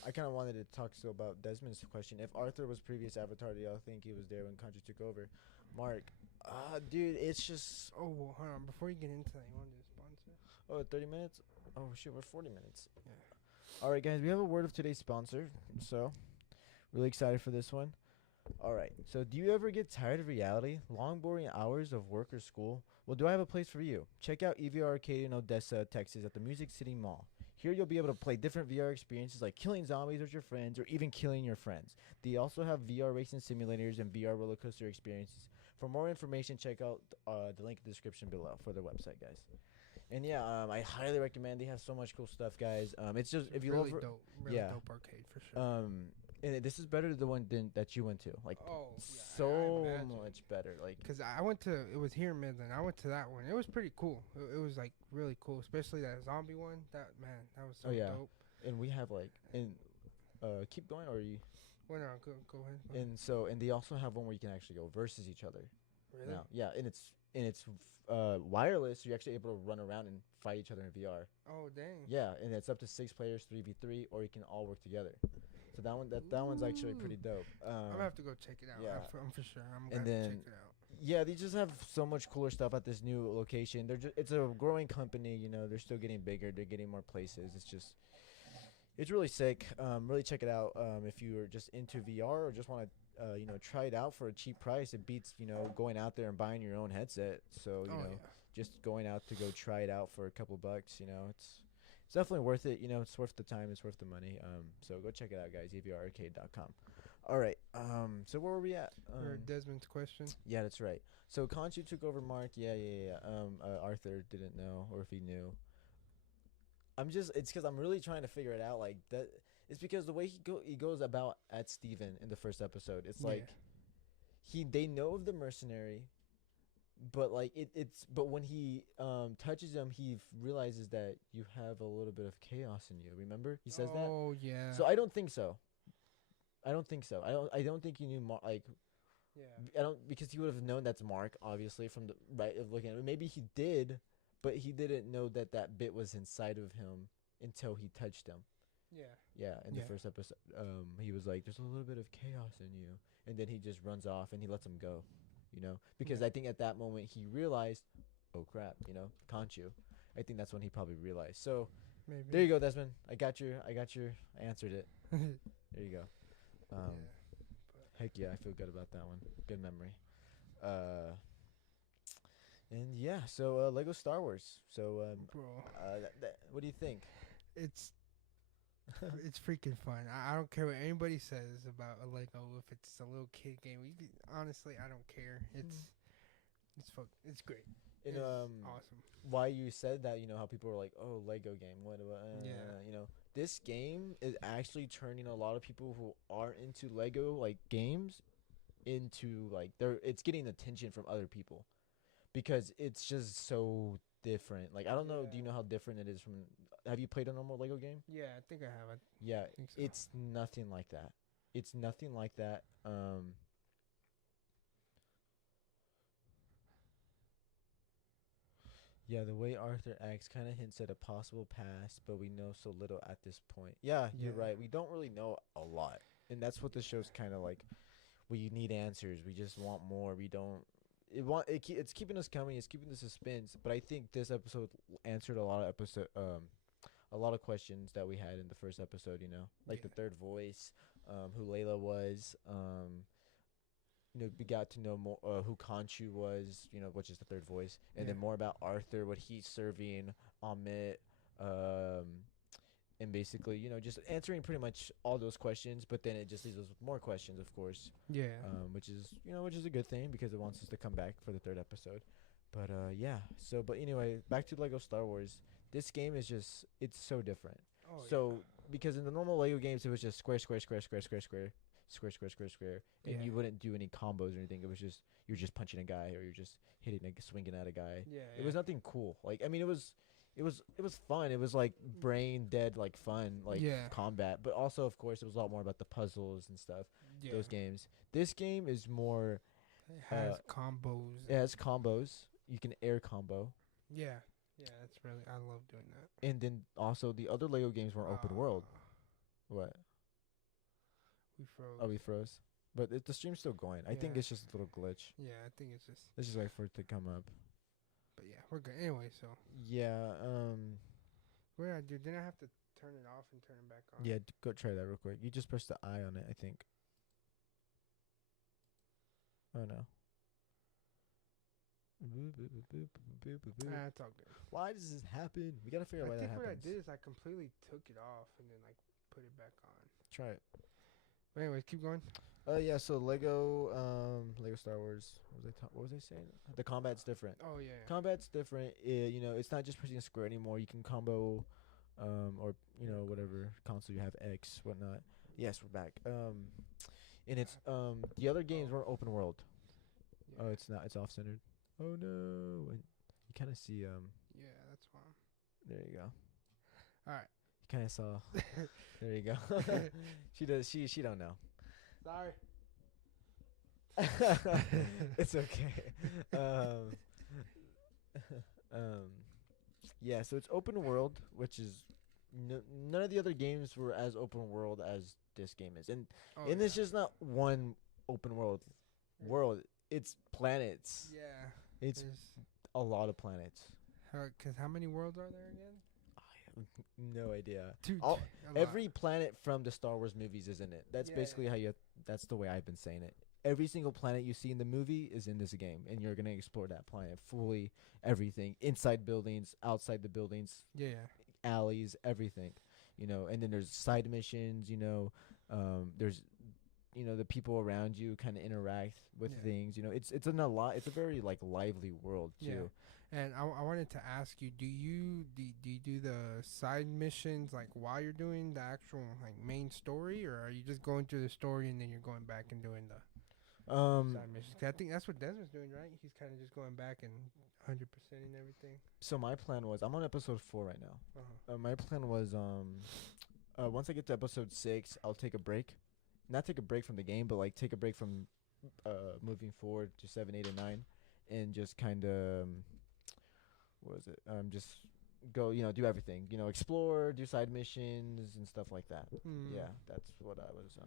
I kind of wanted to talk still about Desmond's question. If Arthur was previous Avatar, do y'all think he was there when Kanji took over? Mark, dude, it's just. Oh, well, hold on. Before you get into that, you want to do a sponsor? Oh, 30 minutes? Oh, shit, we're 40 minutes. Yeah. All right, guys, we have a word of today's sponsor. So, really excited for this one. All right, so do you ever get tired of reality? Long, boring hours of work or school? Well, do I have a place for you? Check out EVR Arcade in Odessa, Texas at the Music City Mall. Here you'll be able to play different VR experiences like killing zombies with your friends or even killing your friends. They also have VR racing simulators and VR roller coaster experiences. For more information, check out the link in the description below for their website, guys. And yeah, I highly recommend. They have so much cool stuff, guys. It's just if you really love, dope, yeah. dope arcade for sure. And this is better than the one that you went to. Like, Oh, yeah, so I imagine. much better. Like, Because I went to, it was here in Midland. I went to that one. It was pretty cool. It was like really cool, especially that zombie one. That was so oh yeah, dope. and we have like, and keep going or you. Well, no, go ahead. And they also have one where you can actually go versus each other. Really? Now, yeah, and it's wireless, so you're actually able to run around and fight each other in VR. Oh, dang. Yeah, and it's up to 6 players, 3v3, or you can all work together. So that one's actually pretty dope. I'm gonna have to go check it out. Yeah. I'm for sure. I'm And gonna then- check it out. Yeah, they just have so much cooler stuff at this new location. It's a growing company, you know. They're still getting bigger. They're getting more places. It's really sick. Really check it out. If you're just into VR or just want to, try it out for a cheap price, it beats, going out there and buying your own headset. So, just going out to go try it out for a couple bucks, it's definitely worth it. It's worth the time. It's worth the money. So go check it out, guys. EVRarcade.com. All right. So where were we at? Or Desmond's question. Yeah, that's right. So Conchu took over Mark. Yeah. Arthur didn't know, or if he knew. It's because I'm really trying to figure it out. Like that, it's because the way he goes about at Steven in the first episode. It's like they know of the mercenary, but like but when he touches him, he realizes that you have a little bit of chaos in you. Remember, he says that. Oh yeah. So I don't think so. I don't think so. I don't think he knew Mark. Like Yeah. I don't because he would have known that's Mark obviously from the right of looking at it. Maybe he did, but he didn't know that that bit was inside of him until he touched him. Yeah. Yeah, in the Yeah. first episode, he was like, "There's a little bit of chaos in you," and then he just runs off and he lets him go, you know, because Yeah. I think at that moment he realized, "Oh crap," you know, Conchu. I think that's when he probably realized. So Maybe. there you go, Desmond. I got your. I answered it. Yeah. There you go. Heck yeah, I feel good about that one. Good memory. Uh, and yeah, so Lego Star Wars. So Bro, what do you think? it's it's freaking fun. I don't care what anybody says about a Lego. If it's a little kid game, honestly, I don't care. It's great. And It's awesome. why you said that, you know, how people were like, "Oh, Lego game, what about?" Yeah. You know, this game is actually turning a lot of people who aren't into Lego like games into like it's getting attention from other people because it's just so different. Like I don't know, do you know how different it is from? Have you played a normal Lego game? Yeah, I think I have. I Yeah, think so. it's nothing like that. It's nothing like that. Yeah, the way Arthur acts kind of hints at a possible past, but we know so little at this point. Yeah, you're Yeah. right. We don't really know a lot. And that's what the show's kind of like. We need answers. We just want more. We don't it's keeping us coming. It's keeping the suspense, but I think this episode answered a lot of questions that we had in the first episode, you know. Like the Yeah. third voice, who Layla was, you know, we got to know more who Conchu was, you know, which is the third voice, and then Yeah. more about Arthur, what he's serving, Amit, um, and basically, you know, just answering pretty much all those questions. But then it just leaves us with more questions, of course, Yeah. which is which is a good thing because it wants us to come back for the third episode. But yeah, so but anyway, back to Lego Star Wars. This game is just it's so different. Oh So because in the normal Lego games, it was just square, square, square, square, square, square, square, square, square, square, and Yeah. you wouldn't do any combos or anything. It was just you're just punching a guy or you're just hitting swinging at a guy. Yeah. It was nothing cool. Like I mean, it was fun. It was like brain dead like fun like Yeah. combat, but also of course it was a lot more about the puzzles and stuff. Yeah. Those games. This game is more. It has combos. It has combos. You can air combo, Yeah. Yeah, that's really I love doing that. and then also the other Lego games were open world. What? We froze. Oh, we froze. But the stream's still going. I think Yeah. it's just a little glitch. Yeah, I think it's just. Let's just wait for it to come up. But yeah, we're good. Anyway, so Yeah. what did I do? Didn't I have to turn it off and turn it back on? Yeah. Go try that real quick. You just press the I on it, I think. Oh no. It's all good. Why does this happen? We gotta figure out why I that think what I happens. did is I completely took it off and then like put it back on. Try it. But anyways, keep going. Yeah. So Lego Star Wars. What was I saying? The combat's different. Oh yeah. Combat's different. You know, it's not just pressing a square anymore. You can combo, or you know whatever console you have, X, whatnot. Yes, we're back. And it's the other games were open world. Yeah. Oh, it's not. It's off centered. Oh no! And you kind of see Yeah, that's why. There you go. All right. You kind of saw. There you go. She does. She don't know. Sorry. It's okay. Yeah, so it's open world, which is none of the other games were as open world as this game is, and it's just not one open world. It's planets. Yeah. It's a lot of planets. Because how many worlds are there again? I have no idea. Dude, Every planet from the Star Wars movies is in it. That's basically how you. That's the way I've been saying it. Every single planet you see in the movie is in this game, and you're gonna explore that planet fully. Everything inside buildings, outside the buildings, alleys, everything. You know, and then there's side missions. You know, there's, you know, the people around you kind of interact with things. You know, it's a very like lively world too. Yeah. And I wanted to ask you, do you do the side missions like while you're doing the actual like main story, or are you just going through the story and then you're going back and doing the side missions? 'Cause I think that's what Desmond's doing, right? He's kind of just going back and 100%ing everything. So my plan was, I'm on episode 4 right now. Uh-huh. My plan was once I get to episode 6, I'll take a break, not take a break from the game, but like take a break from moving forward to 7, 8, and 9, and just kind of what was it? Just go, do everything, explore, do side missions and stuff like that. Yeah, that's what I was.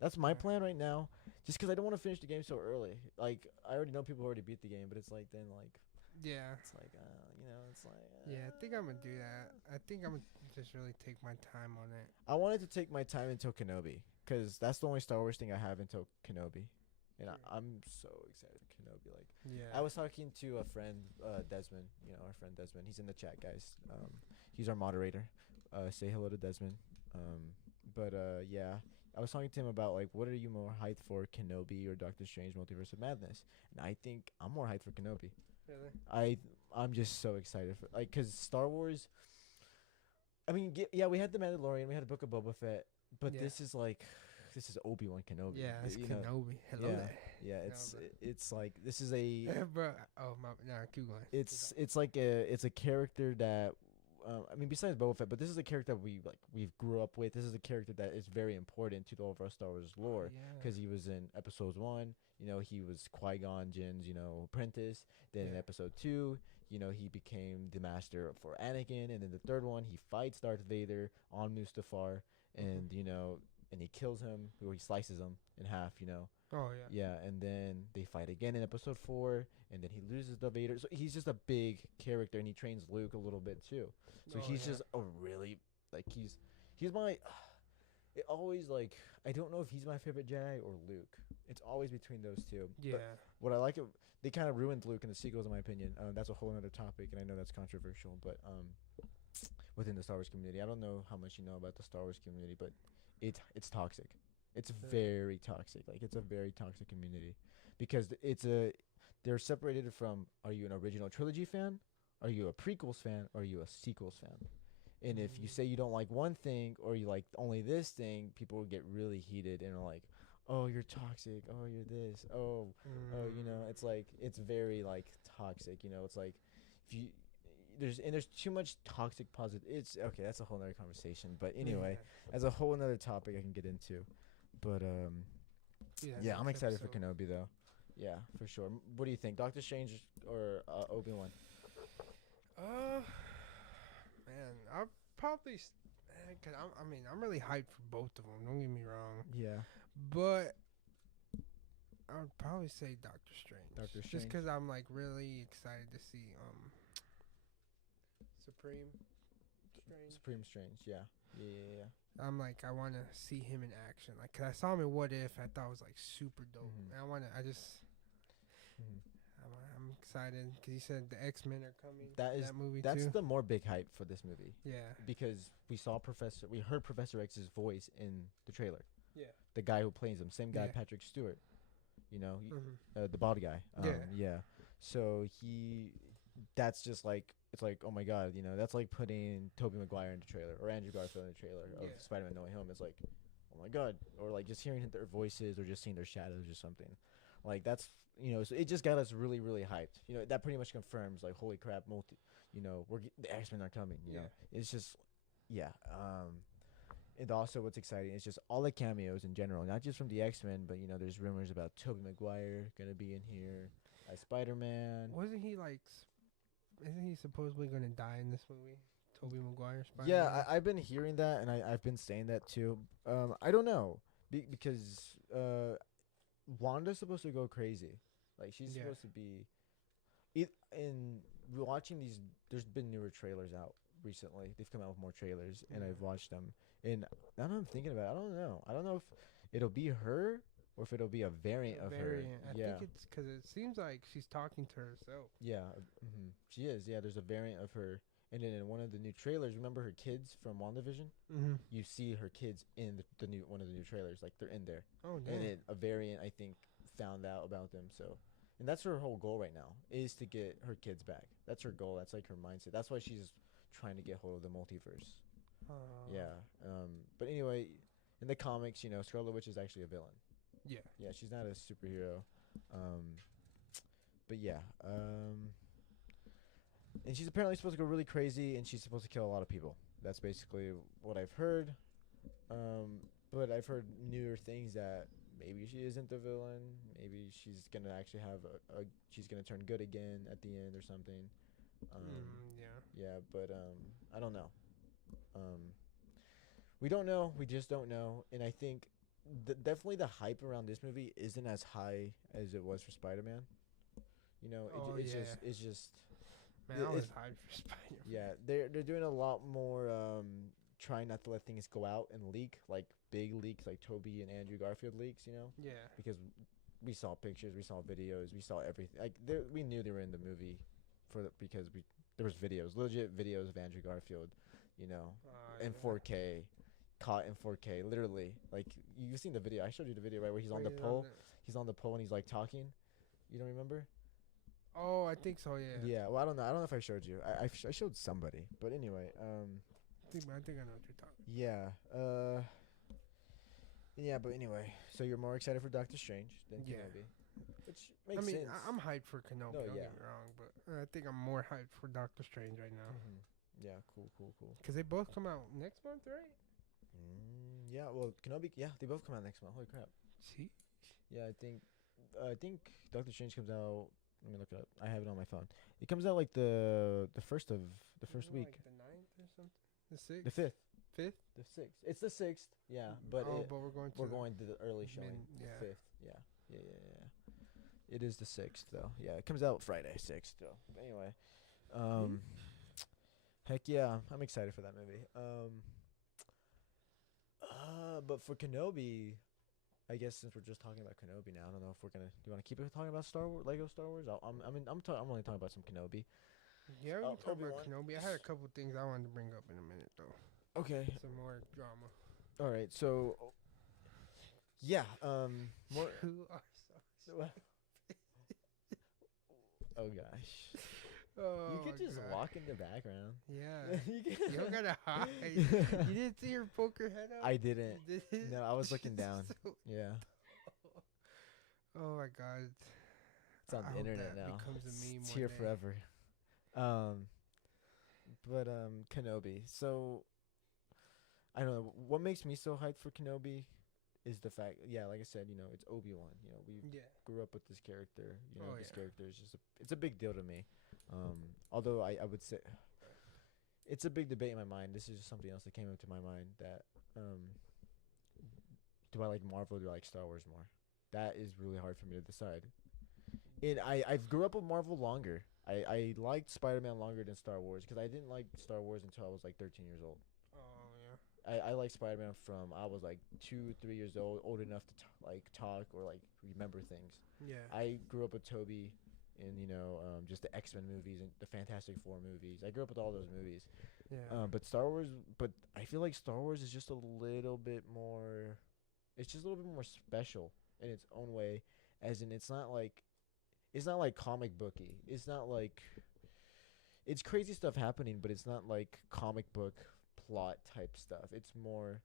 That's my plan right now. Just because I don't want to finish the game so early. Like I already know people already beat the game, but it's like then like. Yeah. It's like it's like. Yeah, I think I'm gonna do that. I think I'm gonna just really take my time on it. I wanted to take my time until Kenobi, because that's the only Star Wars thing I have until Kenobi. And I'm so excited for Kenobi. Like, yeah. I was talking to a friend, Desmond. Our friend Desmond. He's in the chat, guys. He's our moderator. Say hello to Desmond. Yeah, I was talking to him about like, what are you more hyped for, Kenobi or Doctor Strange: Multiverse of Madness? And I think I'm more hyped for Kenobi. Really? I'm just so excited for cause Star Wars. I mean, we had the Mandalorian, we had the Book of Boba Fett, but this is Obi-Wan Kenobi. Yeah, it's Kenobi. Hello there. Yeah, it's like this is a. Bro, keep going. It's like it's a character that. I mean, besides Boba Fett, but this is a character we've grew up with. This is a character that is very important to all of our Star Wars lore because he was in Episode 1. He was Qui-Gon Jinn's apprentice. Then in Episode 2, he became the master for Anakin, and then the third one he fights Darth Vader on Mustafar, and and he kills him, or he slices him in half. Oh yeah. Yeah, and then they fight again in Episode 4, and then he loses the Vader. So he's just a big character, and he trains Luke a little bit too. So he's just a really he's my. It always I don't know if he's my favorite Jedi or Luke. It's always between those two. Yeah. But what I like they kind of ruined Luke in the sequels, in my opinion. That's a whole other topic, and I know that's controversial, but within the Star Wars community, I don't know how much you know about the Star Wars community, but it's toxic. It's very toxic. Like, it's a very toxic community because they're separated from, are you an original trilogy fan? Are you a prequels fan? Or are you a sequels fan? And if you say you don't like one thing or you like only this thing, people will get really heated and are like, oh, you're toxic. Oh, you're this. Oh, it's like, it's very toxic. It's like, if you, there's too much toxic positive. It's okay. That's a whole nother conversation. But anyway, as a whole nother topic I can get into. But yeah, I'm excited for Kenobi though. Yeah, for sure. What do you think, Doctor Strange or Obi-Wan? Man, I'll probably, cause I'm really hyped for both of them. Don't get me wrong. Yeah. But I would probably say Doctor Strange. Strange. Just because I'm really excited to see Supreme Strange. Yeah. I'm I want to see him in action. Cause I saw him in What If. I thought it was super dope. And I'm excited because he said the X-Men are coming. That movie that's too. the more big hype for this movie. Yeah. Because we heard Professor X's voice in the trailer. Yeah. The guy who plays him, same guy, Patrick Stewart. The bald guy. Yeah. So that's just it's like, oh my god, that's like putting Tobey Maguire in the trailer or Andrew Garfield in the trailer of Spider-Man No Way Home. It's like, oh my god, or just hearing their voices or just seeing their shadows or something. That's so it just got us really, really hyped. That pretty much confirms holy crap, the X-Men are coming. It's just and also what's exciting is just all the cameos in general, not just from the X-Men, but there's rumors about Tobey Maguire gonna be in here as Spider-Man. Wasn't he isn't he supposedly gonna die in this movie? Tobey Maguire, Spider-Man? Yeah, I've been hearing that, and I've been saying that too. I don't know because Wanda's supposed to go crazy. She's supposed to be. In watching these, there's been newer trailers out recently. They've come out with more trailers, and I've watched them. And now that I'm thinking about it, I don't know. I don't know if it'll be her or if it'll be a variant of her. I think it's because it seems like she's talking to herself. Yeah, she is. Yeah, there's a variant of her. And then in one of the new trailers, remember her kids from WandaVision? Mm-hmm. You see her kids in the new one of the new trailers. They're in there. Oh, damn. And a variant, I think, found out about them. So, and that's her whole goal right now, is to get her kids back. That's her goal. That's her mindset. That's why she's trying to get hold of the multiverse. Yeah. But anyway, in the comics, Scarlet Witch is actually a villain. Yeah. Yeah, she's not a superhero. But yeah. And she's apparently supposed to go really crazy, and she's supposed to kill a lot of people. That's basically what I've heard. but I've heard newer things that maybe she isn't the villain. Maybe she's gonna actually have she's gonna turn good again at the end or something. Yeah. Yeah, but I don't know. Um, we don't know. We just don't know. And I think definitely the hype around this movie isn't as high as it was for Spider-Man. You know, it's just Man, I was hyped for Spider-Man. yeah. They're doing a lot more trying not to let things go out and leak, like big leaks, like Toby and Andrew Garfield leaks. You know, Yeah. because we saw pictures, we saw videos, we saw everything. Like we knew they were in the movie because there was videos, legit videos of Andrew Garfield, you know, in 4K, caught in 4K, literally. Like you've seen the video. I showed you the video, right, where he's on the pole. He's on the pole and he's like talking. You don't remember? Oh, I think so. Yeah. Yeah. Well, I don't know. I don't know if I showed you. I showed somebody, but anyway. I think I know what you're talking. Yeah. Yeah, but anyway, so you're more excited for Doctor Strange than Kenobi, which makes sense. I'm hyped for Kenobi. Don't get me wrong, but I think I'm more hyped for Doctor Strange right now. Mm-hmm. Yeah, cool. Because they both come out next month, right? Yeah, well, Kenobi. Yeah, they both come out next month. Holy crap! See? Yeah, I think Doctor Strange comes out. Let me look it up. I have it on my phone. It comes out like the first week. Like the 9th or something. The 6th. The 5th. 5th. The 6th. It's the 6th. Yeah, but but we're going to the early showing. Yeah. 5th. Yeah. It is the 6th though. Yeah, it comes out Friday 6th though. But anyway, heck yeah, I'm excited for that movie. But for Kenobi, I guess since we're just talking about Kenobi now, I don't know if we're gonna. Do you want to keep it talking about Star Wars, Lego Star Wars? I'm only talking about some Kenobi. Yeah, we can talk about Kenobi. I had a couple things I wanted to bring up in a minute though. Okay. Some more drama. All right. So. Yeah. More. Who are so? Oh gosh. Oh, you could just walk in the background. Yeah. You don't gotta hide. You didn't see her poke her head out? I didn't. No, I was looking down. Yeah. Oh my god. It's on the internet now. It's here forever. But Kenobi. So I don't know what makes me so hyped for Kenobi is the fact, like I said, it's Obi-Wan. We grew up with this character. This character is it's a big deal to me. Although I would say it's a big debate in my mind. This is just something else that came up to my mind that do I like Marvel or do I like Star Wars more? That is really hard for me to decide. And I've grew up with Marvel longer. I liked Spider-Man longer than Star Wars because I didn't like Star Wars until I was like 13 years old. Oh, yeah. I liked Spider-Man from I was like 2, 3 years old enough to talk or like remember things. Yeah. I grew up with Toby and just the X-Men movies and the Fantastic Four movies. I grew up with all those movies. Yeah. But I feel like Star Wars is just a little bit more. It's just a little bit more special in its own way, as in it's not like comic booky. It's not like it's crazy stuff happening, but it's not like comic book plot type stuff. It's more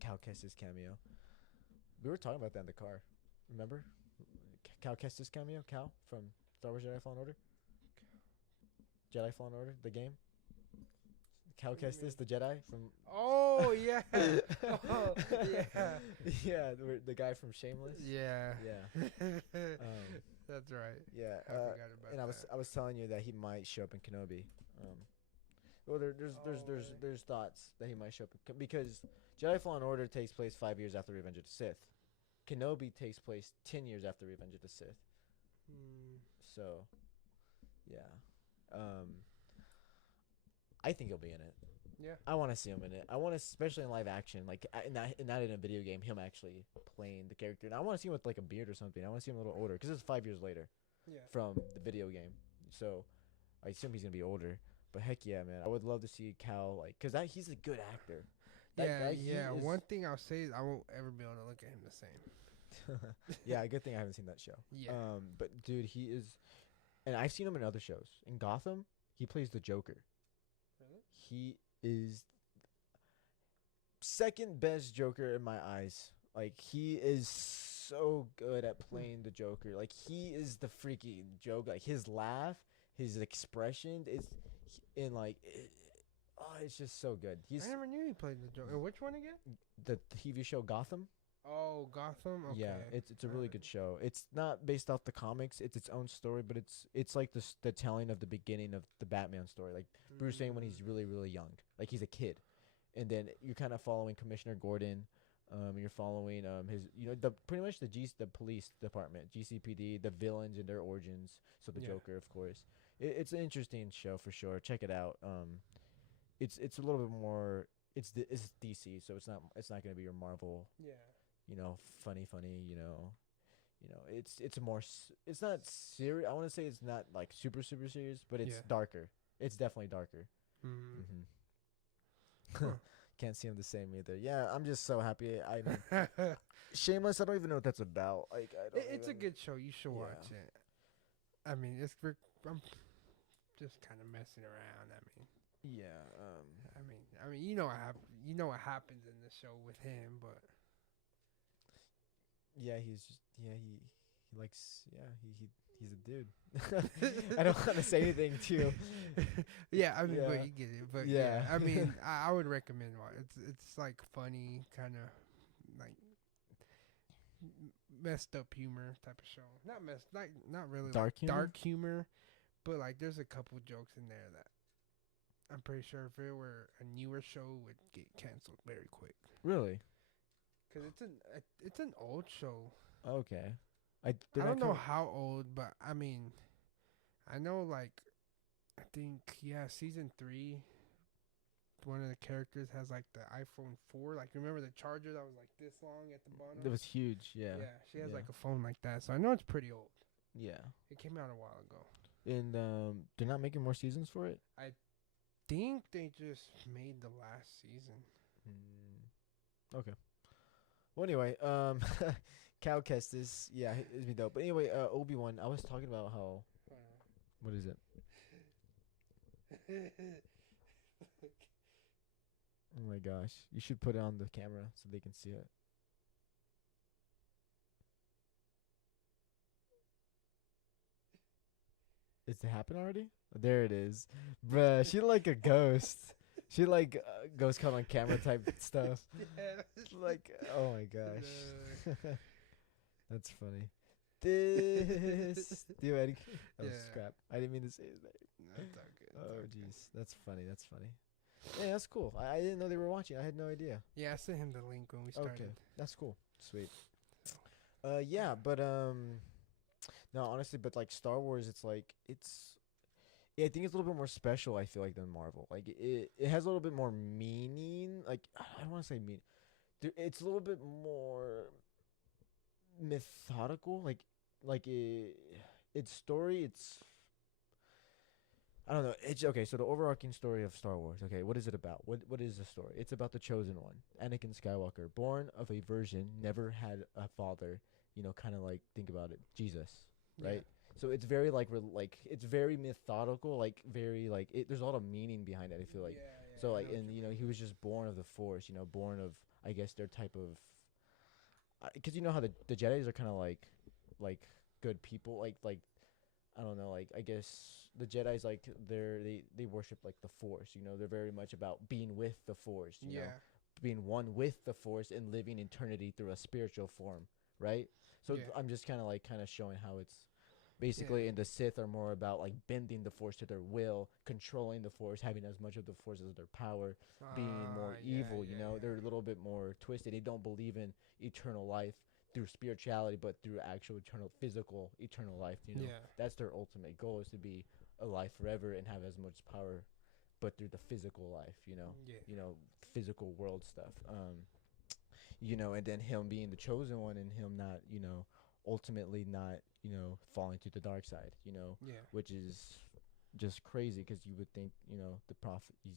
Cal Kestis cameo. We were talking about that in the car. Remember? Cal Kestis cameo? Cal from Star Wars Jedi Fallen Order? Jedi Fallen Order, the game? Cal Kestis, the Jedi from... Oh, yeah. Oh, yeah. Yeah, the guy from Shameless. Yeah. Yeah. That's right. Yeah. I forgot about and that. I was telling you that he might show up in Kenobi. Well, there's thoughts that he might show up because Jedi Fallen Order takes place 5 years after Revenge of the Sith. Kenobi takes place 10 years after Revenge of the Sith. So, yeah. I think he'll be in it. Yeah. I want to see him in it. I want to, especially in live action, like not in a video game, him actually playing the character. And I want to see him with like a beard or something. I want to see him a little older because it's 5 years later. Yeah. From the video game. So, I assume he's gonna be older. But heck yeah, man! I would love to see Cal cause he's a good actor. One thing I'll say is I won't ever be able to look at him the same. Yeah, good thing I haven't seen that show. Yeah. But dude, he is, and I've seen him in other shows. In Gotham, he plays the Joker. Really? He is second best Joker in my eyes. Like he is so good at playing the Joker. Like he is the freaky joke. Like his laugh, his expression is in like. Oh, it's just so good. I never knew he played the Joker. Which one again? The TV show Gotham. Oh, Gotham. Okay. Yeah, it's a really good show. It's not based off the comics. It's its own story, but it's like the telling of the beginning of the Batman story, like Bruce Wayne when he's really really young, like he's a kid, and then you're kind of following Commissioner Gordon. You're following his the pretty much the police department, GCPD, the villains and their origins. So the Joker, of course. It's an interesting show for sure. Check it out. It's a little bit more. It's DC, so it's not gonna be your Marvel. Yeah. Funny. It's more. It's not serious. I want to say it's not like super serious, but it's darker. It's definitely darker. Huh. Can't see him the same either. Yeah, I'm just so happy. Shameless. I don't even know what that's about. Like, it's a good show. You should watch it. I mean, I'm just kind of messing around. I mean. Yeah. I mean, you know what happens in the show with him, but. Yeah, he's a dude. I don't want to say anything too. Yeah, I mean, but you get it. But yeah, I mean, I would recommend it. It's like funny, kind of like messed up humor type of show. Not really dark humor? Dark humor, but like there's a couple jokes in there that I'm pretty sure if it were a newer show would get canceled very quick. Really? Because it's an old show. Okay. I don't know how old, but I mean, I know like, I think season 3. One of the characters has like the iPhone 4. Like remember the charger that was like this long at the bottom? It was huge. Yeah. Yeah, she has like a phone like that, so I know it's pretty old. Yeah. It came out a while ago. And they're not making more seasons for it. I think they just made the last season. Okay. Well, anyway, Cal Kestis, it's me dope. But anyway, Obi-Wan, I was talking about how. What is it? Oh my gosh! You should put it on the camera so they can see it. Is it happen already? There it is, bruh. She like a ghost. She like ghost caught on camera type stuff. Like, oh my gosh. That's funny. This Duality. Oh, scrap. I didn't mean to say his name. That's all good. Oh, jeez. That's funny. Yeah, that's cool. I didn't know they were watching. I had no idea. Yeah, I sent him the link when we started. Okay. That's cool. Sweet. Yeah, but no, honestly, but like Star Wars, it's like I think it's a little bit more special. I feel like than Marvel. Like it has a little bit more meaning. Like I don't want to say mean. It's a little bit more methodical. Like its story. I don't know. It's okay. So the overarching story of Star Wars. Okay, what is it about? What is the story? It's about the chosen one, Anakin Skywalker, born of a virgin, never had a father. Kind of like think about it, Jesus, right? Yeah. So it's very like it's very methodical, like very like there's a lot of meaning behind it. I feel like so like and he was just born of the Force, born of I guess their type of because you know how the Jedis are kind of like good people, like I don't know, like I guess the Jedis like they worship like the Force, they're very much about being with the Force, you know, being one with the Force and living eternity through a spiritual form, right? So I'm just kind of showing how it's basically, and the Sith are more about like bending the Force to their will, controlling the Force, having as much of the Force as their power, being more evil. They're a little bit more twisted. They don't believe in eternal life through spirituality, but through actual physical eternal life. That's their ultimate goal, is to be alive forever and have as much power, but through the physical life. Physical world stuff. And then him being the chosen one, and him not, ultimately not, falling to the dark side, which is just crazy, because you would think, the prophet, he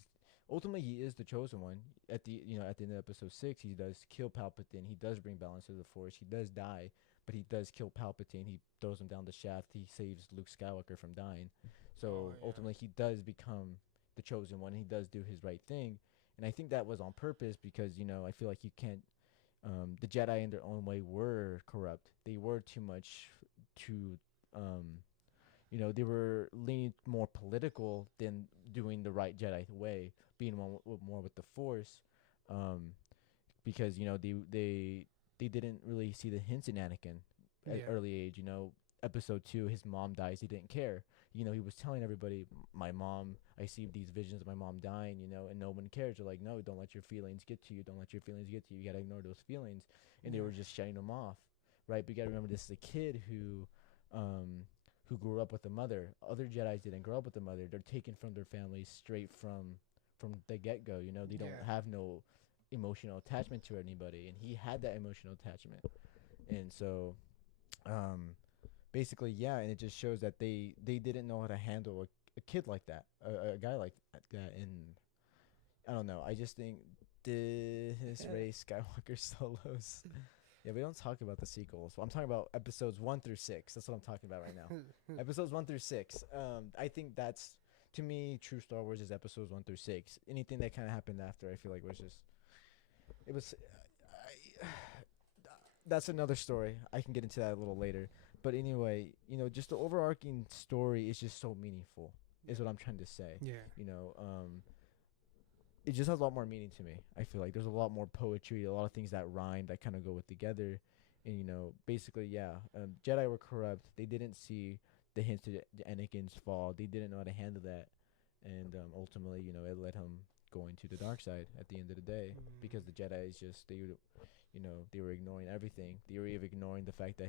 is the chosen one. At the end of episode 6, he does kill Palpatine. He does bring balance to the Force. He does die, but he does kill Palpatine. He throws him down the shaft. He saves Luke Skywalker from dying. So ultimately, he does become the chosen one. He does do his right thing, and I think that was on purpose, because I feel like you can't. The Jedi in their own way were corrupt. They were too much they were leaning more political than doing the right Jedi way. being more with the Force, um, because they didn't really see the hints in Anakin at early age. Episode 2, his mom dies. He didn't care. He was telling everybody, my mom, I see these visions of my mom dying, and no one cares. They're like, no, don't let your feelings get to you. Don't let your feelings get to you. You got to ignore those feelings. And they were just shutting them off, right? But you got to remember, this is a kid who grew up with a mother. Other Jedis didn't grow up with a mother. They're taken from their families straight from the get-go. They don't have no emotional attachment to anybody. And he had that emotional attachment. And so, basically, yeah, and it just shows that they didn't know how to handle a kid like that, a guy like that. And I don't know. I just think this Rey Skywalker solos. Yeah, we don't talk about the sequels. I'm talking about episodes 1 through 6. That's what I'm talking about right now. Episodes 1 through 6. I think that's, to me, true Star Wars is episodes 1 through 6. Anything that kind of happened after, I feel like that's another story. I can get into that a little later. But anyway, just the overarching story is just so meaningful, is what I'm trying to say. Yeah. It just has a lot more meaning to me. I feel like there's a lot more poetry, a lot of things that rhyme, that kind of go with together. And, basically, yeah, Jedi were corrupt. They didn't see the hints to Anakin's fall. They didn't know how to handle that. And ultimately, it led him going to the dark side at the end of the day. Because the Jedi is just, they were ignoring everything. They were even ignoring the fact that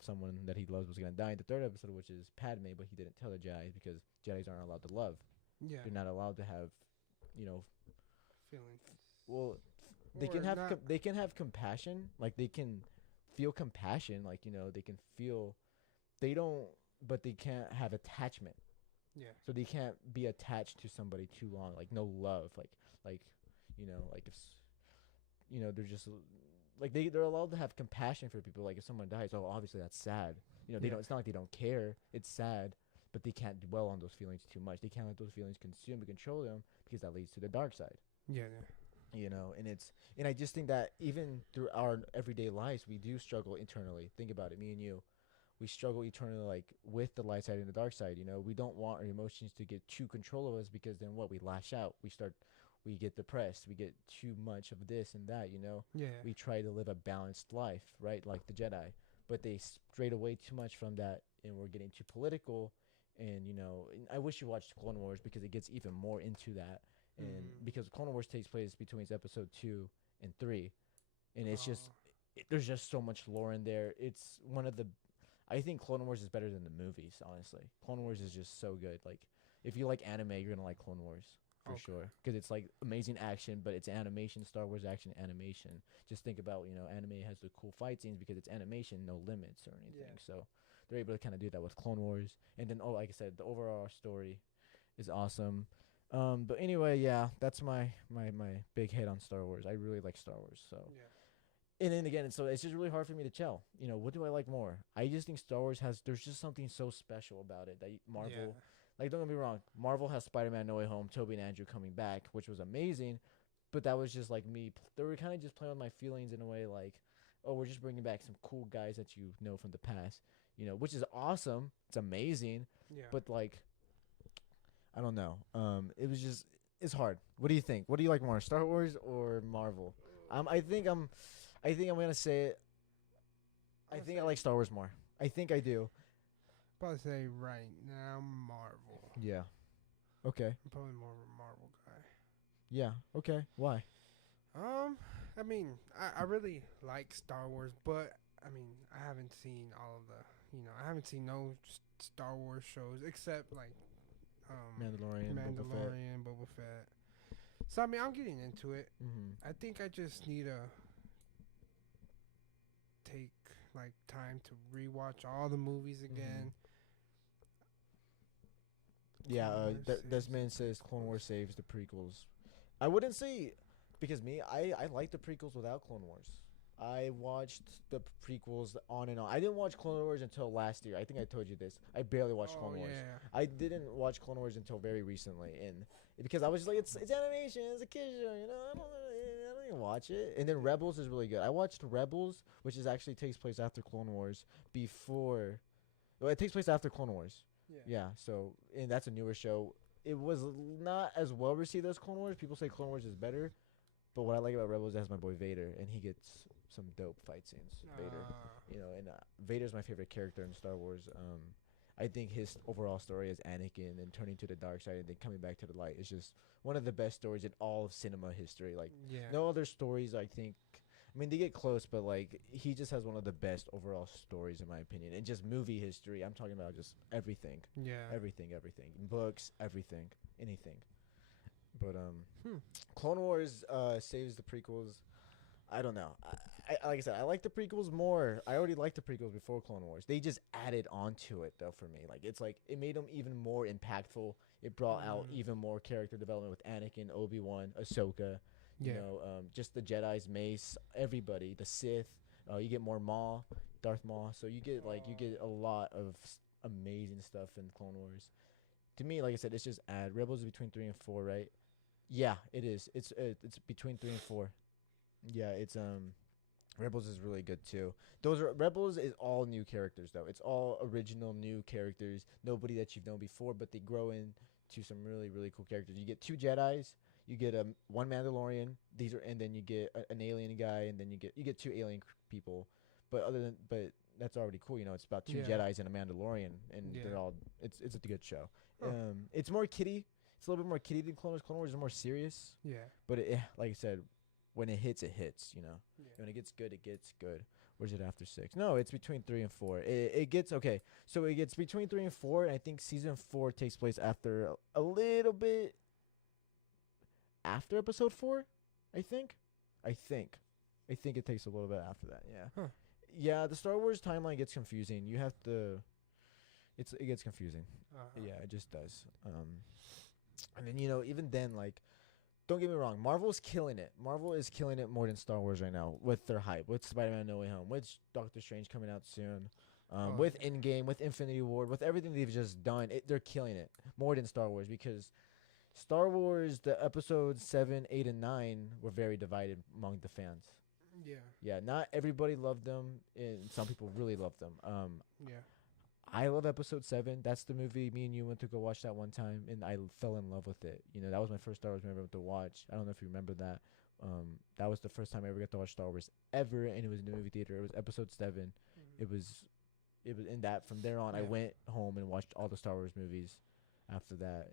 someone that he loves was going to die in the third episode, which is Padme, but he didn't tell the Jedi because Jedis aren't allowed to love. Yeah. They're not allowed to have, feelings. Well, they can have compassion. Like, they can feel compassion. Like, they can feel. They don't, but they can't have attachment. Yeah. So they can't be attached to somebody too long. Like, no love. Like if they're just like they're allowed to have compassion for people. Like, if someone dies, obviously that's sad. They don't. It's not like they don't care. It's sad, but they can't dwell on those feelings too much. They can't let those feelings consume and control them, because that leads to the dark side. Yeah. And I just think that even through our everyday lives, we do struggle internally. Think about it, me and you. We struggle eternally, like, with the light side and the dark side. We don't want our emotions to get too control of us, because then we lash out. We get depressed. We get too much of this and that. Yeah. We try to live a balanced life, right? Like the Jedi, but they strayed away too much from that, and we're getting too political. And I wish you watched Clone Wars, because it gets even more into that. And because Clone Wars takes place between episode 2 and 3, and it's just there's just so much lore in there. It's one of the, I think Clone Wars is better than the movies, honestly. Clone Wars is just so good. Like, if you like anime, you're gonna like Clone Wars for sure, because it's like amazing action, but it's animation. Star Wars action animation. Just think about, anime has the cool fight scenes because it's animation, no limits or anything. Yeah. So they're able to kind of do that with Clone Wars. And then, like I said, the overall story is awesome. But anyway, yeah, that's my big hit on Star Wars. I really like Star Wars. So, and then again, so it's just really hard for me to tell. What do I like more? I just think Star Wars there's just something so special about it that Marvel, like, don't get me wrong, Marvel has Spider-Man No Way Home, Tobey and Andrew coming back, which was amazing, but that was just like me. They were kind of just playing with my feelings in a way, like, oh, we're just bringing back some cool guys that you know from the past, which is awesome. It's amazing. Yeah. But, like, I don't know. It's hard. What do you think? What do you like more, Star Wars or Marvel? I think I'm gonna say it. I think I like Star Wars more. I think I do. Probably say right now Marvel. Yeah. Okay. I'm probably more of a Marvel guy. Yeah. Okay. Why? I mean, I really like Star Wars, but I mean, I haven't seen all of the, I haven't seen no Star Wars shows except like Mandalorian, Boba Fett. So I mean, I'm getting into it. Mm-hmm. I think I just need to take like time to rewatch all the movies again. Yeah, Desmond says Clone Wars saves the prequels. I wouldn't say, because I like the prequels without Clone Wars. I watched the prequels on and on. I didn't watch Clone Wars until last year. I think I told you this. I barely watched Clone Wars. Yeah. I didn't watch Clone Wars until very recently, and because I was just like, it's animation, it's a kid's show, I don't even watch it. And then Rebels is really good. I watched Rebels, which actually takes place after Clone Wars. It takes place after Clone Wars. Yeah. So, and that's a newer show. it was not as well received as Clone Wars. People say Clone Wars is better, but what I like about Rebels is it has my boy Vader, and he gets some dope fight scenes. Vader, and Vader's my favorite character in Star Wars. I think his overall story as Anakin and turning to the dark side and then coming back to the light is just one of the best stories in all of cinema history. Like, no other stories, I think. I mean, they get close, but like he just has one of the best overall stories in my opinion. And just movie history, I'm talking about just everything. Yeah. Everything. Books, everything, anything. But Clone Wars saves the prequels. I don't know. I like I said, I like the prequels more. I already liked the prequels before Clone Wars. They just added on to it though for me. Like it's like it made them even more impactful. It brought out even more character development with Anakin, Obi-Wan, Ahsoka. You know, just the Jedi's, Mace, everybody, the Sith. You get more Maul, Darth Maul. So you get a lot of amazing stuff in Clone Wars. To me, like I said, it's just Rebels is between 3 and 4, right? Yeah, it is. It's between 3 and 4. Yeah, it's Rebels is really good too. Rebels is all new characters though. It's all original new characters. Nobody that you've known before, but they grow into some really really cool characters. You get 2 Jedi's, you get one Mandalorian. And then you get an alien guy, and then you get 2 alien people. But that's already cool. You know, it's about 2 Jedi's and a Mandalorian, and they're all. It's a good show. It's more kiddie. It's a little bit more kiddie than Clone Wars. Clone Wars is more serious. Yeah. But like I said, when it hits, it hits. You know. Yeah. When it gets good, it gets good. Or is it after 6? No, it's between 3 and 4. It gets okay. So it gets between 3 and 4, and I think season 4 takes place after a little bit after episode 4. I think it takes a little bit after that. Yeah. Huh. Yeah. The Star Wars timeline gets confusing. You have to. It gets confusing. Yeah, it just does. And then even then, like, don't get me wrong, Marvel is killing it. Marvel is killing it more than Star Wars right now with their hype, with Spider-Man: No Way Home, with Doctor Strange coming out soon, with Endgame, with Infinity War, with everything they've just done. They're killing it more than Star Wars because Star Wars, the episodes 7, 8, and 9 were very divided among the fans. Yeah. Yeah, not everybody loved them, and some people really loved them. Yeah. I love episode 7. That's the movie me and you went to go watch that one time, and I fell in love with it. That was my first Star Wars movie I went to watch. I don't know if you remember that. That was the first time I ever got to watch Star Wars ever, and it was in the movie theater. It was episode 7. Mm-hmm. It was in that. From there on, I went home and watched all the Star Wars movies after that,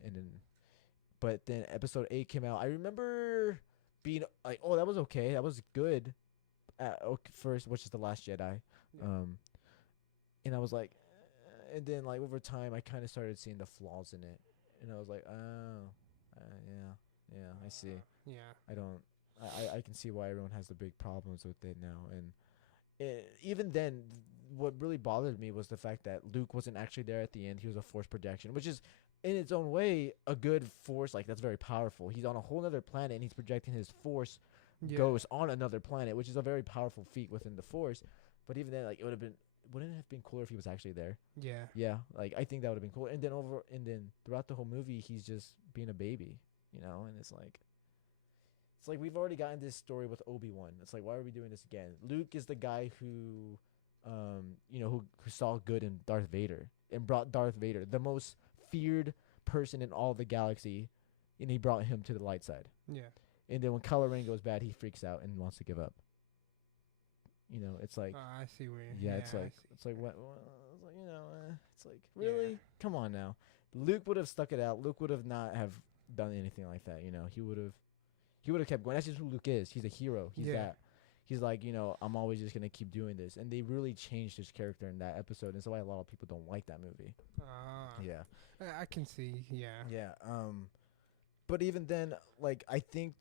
but then episode 8 came out. I remember being like, "Oh, that was okay. That was good." First, which is The Last Jedi, and I was like. And then, like, over time, I kind of started seeing the flaws in it. And I was like, yeah, I see. I can see why everyone has the big problems with it now. And even then, what really bothered me was the fact that Luke wasn't actually there at the end. He was a force projection, which is, in its own way, a good force. Like, that's very powerful. He's on a whole other planet, and he's projecting his force ghost on another planet, which is a very powerful feat within the force. But even then, like, wouldn't it have been cooler if he was actually there? Yeah. Yeah, like I think that would have been cool. And then throughout the whole movie, he's just being a baby, and it's like we've already gotten this story with Obi-Wan. It's like, why are we doing this again? Luke is the guy who saw good in Darth Vader and brought Darth Vader, the most feared person in all the galaxy, and he brought him to the light side. Yeah. And then when Kylo Ren goes bad, he freaks out and wants to give up. It's like I see where it's like what it's like it's like really come on now. Luke would have stuck it out. Luke would have not have done anything like that. He would have kept going. That's just who Luke is. He's a hero. He's that. He's like, I'm always just gonna keep doing this. And they really changed his character in that episode, and that's why a lot of people don't like that movie. Yeah, I can see. Yeah. But even then, like, I think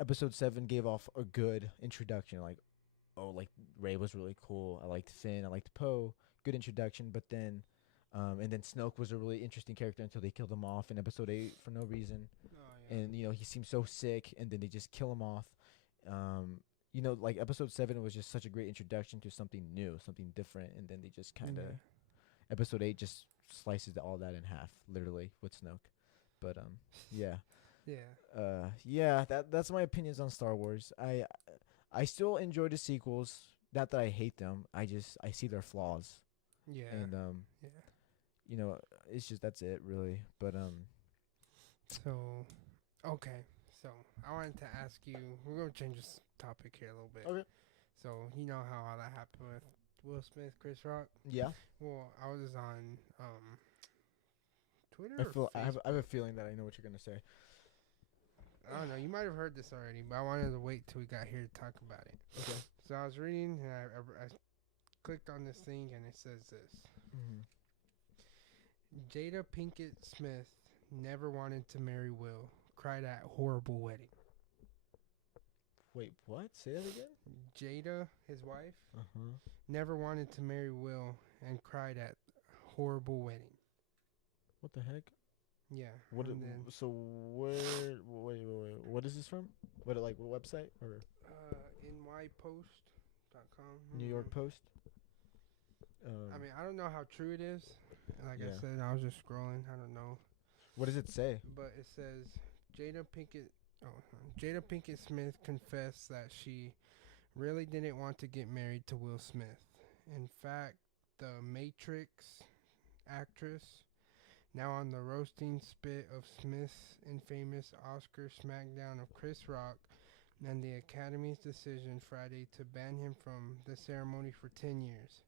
episode 7 gave off a good introduction. Like, like Rey was really cool. I liked Finn. I liked Poe. Good introduction. But then, and then Snoke was a really interesting character until they killed him off in episode 8 for no reason. And he seemed so sick, and then they just kill him off. Like episode 7 was just such a great introduction to something new, something different, and then they just kind of episode 8 just slices all that in half, literally, with Snoke. But that's my opinions on Star Wars. I still enjoy the sequels. Not that I hate them. I see their flaws. Yeah. And it's just that's it really. But So, okay. So, I wanted to ask you. We're gonna change this topic here a little bit. Okay. So, you know how all that happened with Will Smith, Chris Rock. Yeah. Well, I was on Twitter I or feel Facebook. I have a feeling that I know what you're gonna say. I don't know. You might have heard this already, but I wanted to wait till we got here to talk about it. Okay. So I was reading, and I clicked on this thing, and it says this: Mm-hmm. Jada Pinkett Smith never wanted to marry Will. Cried at horrible wedding. Wait, what? Say that again. Jada, his wife, Uh-huh. never wanted to marry Will and cried at horrible wedding. What the heck? Yeah. What? And then, So where? Wait. What is this from? What website or nypost.com. New York Post? I mean, I don't know how true it is. Like Yeah. I said, I was just scrolling. I don't know. What does it say? But it says Jada Pinkett Smith confessed that she really didn't want to get married to Will Smith. In fact, the Matrix actress, now on the roasting spit of Smith's infamous Oscar smackdown of Chris Rock, and the Academy's decision Friday to ban him from the ceremony for 10 years.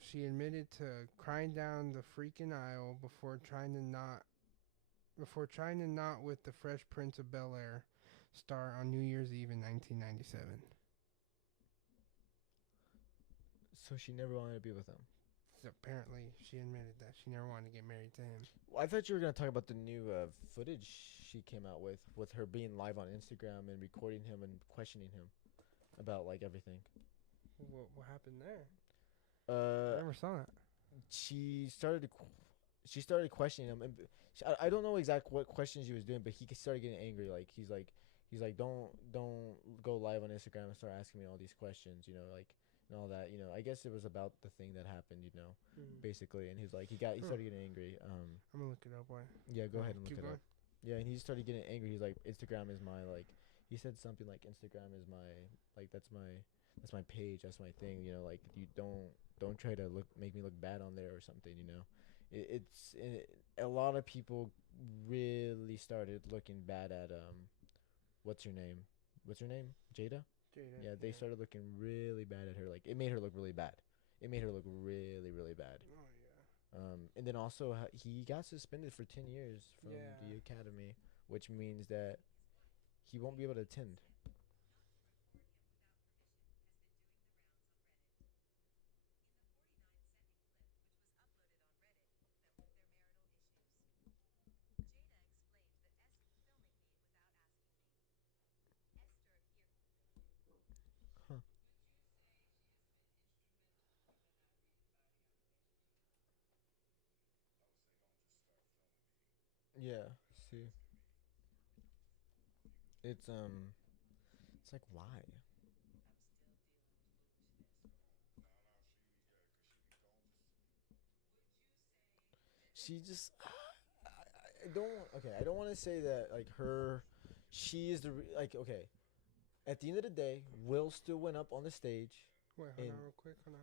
She admitted to crying down the freaking aisle before trying to knot with the Fresh Prince of Bel-Air star on New Year's Eve in 1997. So she never wanted to be with him. So apparently, she admitted that she never wanted to get married to him. Well, I thought you were gonna talk about the new footage she came out with her being live on Instagram and recording him and questioning him about like everything. What happened there? I never saw that. She started questioning him, and I don't know exactly what questions she was doing, but he started getting angry. Like he's like don't go live on Instagram and start asking me all these questions, and all that. I guess it was about the thing that happened, basically. And he started getting angry. I'm gonna look it up. Why? Yeah, go ahead and look Keep it going. up. Yeah, and he started getting angry. He's like, Instagram is my he said something like Instagram is my that's my page, that's my thing. Like you don't try to make me look bad on there or something. A lot of people really started looking bad at what's her name Jada. Yeah, they started looking really bad at her. Like it made her look really bad. It made her look really, really bad. Oh yeah. And then also he got suspended for 10 years from the academy, which means that he won't be able to attend. Huh. Yeah. See, it's it's like why? She just I don't okay. I don't want to say that like her. She is okay. At the end of the day, Will still went up on the stage. Wait, hold on real quick. Hold on.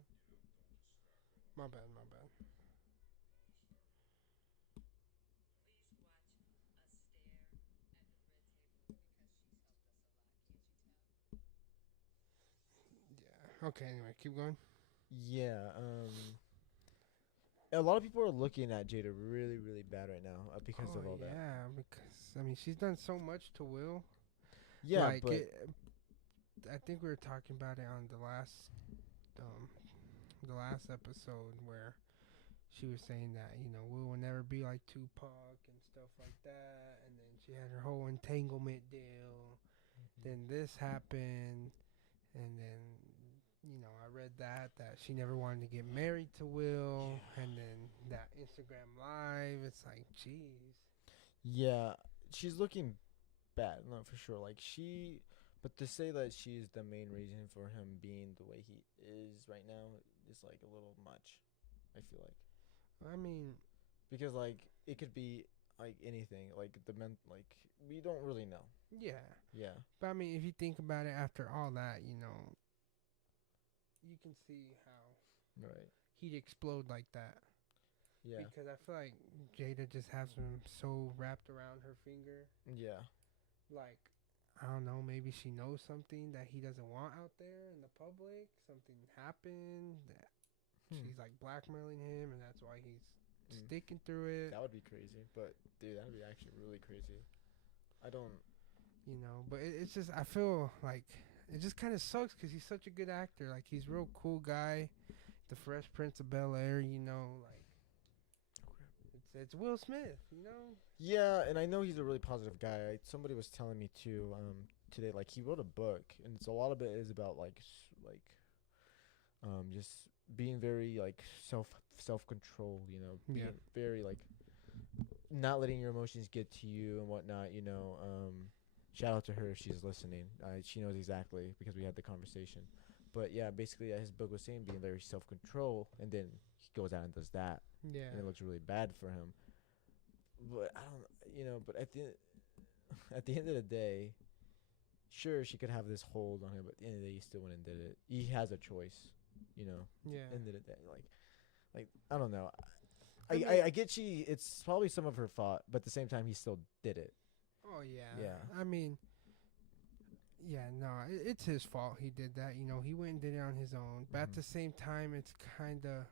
My bad. Yeah. Okay. Anyway, keep going. Yeah. A lot of people are looking at Jada really, really bad right now because of all that. Yeah, because I mean, she's done so much to Will. Yeah, like but I think we were talking about it on the last episode where she was saying that Will will never be like Tupac and stuff like that, and then she had her whole entanglement deal. Then this happened, and then I read that she never wanted to get married to Will, and then that Instagram live. It's like, jeez. yeah, she's looking bad, no, for sure. But to say that she's the main reason for him being the way he is right now is like a little much. I feel like I mean, because like it could be like anything, like we don't really know. yeah. Yeah, But I mean, if you think about it, after all that, you can see how right. he'd explode like that. Yeah. Because I feel like Jada just has him so wrapped around her finger. Yeah. Like, I don't know, maybe she knows something that he doesn't want out there in the public. Something happened that she's like blackmailing him, and that's why he's sticking through it. That would be crazy. But, dude, that would be actually really crazy. I don't... You know, but it's just, I feel like it just kind of sucks because he's such a good actor. Like, he's a real cool guy. The Fresh Prince of Bel-Air, you know, like, it's Will Smith, you know? Yeah, and I know he's a really positive guy. Somebody was telling me, too, today, like, he wrote a book, and it's a lot of it is about, just being very, like, self-control, you know, being very, like, not letting your emotions get to you and whatnot, you know, shout out to her if she's listening. She knows exactly because we had the conversation. But yeah, basically, his book was saying being very self-control, and then he goes out and does that, and it looks really bad for him. But I don't, you know. But at the end of the day, sure, she could have this hold on him, but at the end of the day, he still went and did it. He has a choice, you know. Yeah. End of the day, like I don't know. I get it's probably some of her fault, but at the same time, he still did it. Oh, yeah. Yeah. I mean, yeah, no, it's his fault he did that. You know, he went and did it on his own. But at the same time, it's kind of,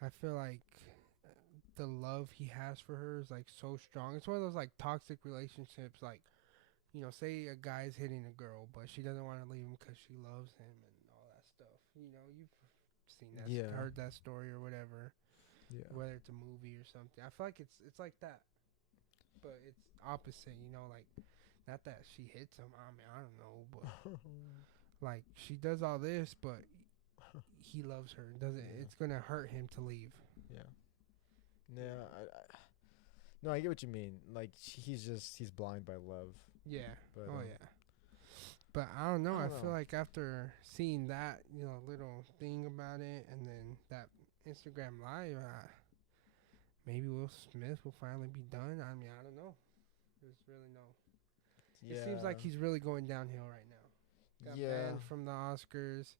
I feel like the love he has for her is, like, so strong. It's one of those, like, toxic relationships. Like, you know, say a guy's hitting a girl, but she doesn't want to leave him because she loves him and all that stuff. You know, you've seen that, heard that story or whatever. Yeah. Whether it's a movie or something. I feel like it's like that. But it's opposite, you know, like, not that she hits him. I mean, I don't know, but like, she does all this, but he loves her. It's gonna hurt him to leave. Yeah. Yeah. No, I get what you mean. Like, he's blind by love. Yeah. But, yeah. But I don't know. I don't feel know. like after seeing that, you know, little thing about it, and then that Instagram live, maybe Will Smith will finally be done. I mean, I don't know. There's really no. Yeah. It seems like he's really going downhill right now. Got banned from the Oscars.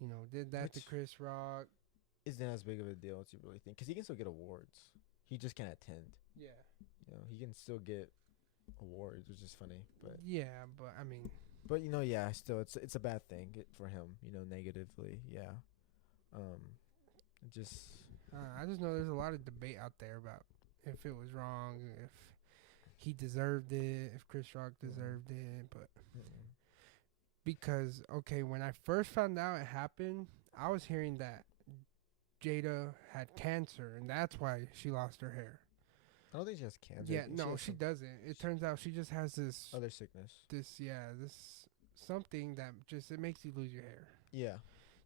You know, did that to Chris Rock. Isn't as big of a deal as you really think, because he can still get awards. He just can't attend. Yeah. You know, he can still get awards, which is funny. But yeah, but I mean. But you know, yeah, still, it's a bad thing for him. You know, negatively. Yeah. I just know there's a lot of debate out there about if it was wrong, if he deserved it, if Chris Rock deserved it, but because, okay, when I first found out it happened, I was hearing that Jada had cancer, and that's why she lost her hair. I don't think she has cancer. Yeah, no, she doesn't. It turns out she just has this other sickness. This something that just, it makes you lose your hair. Yeah.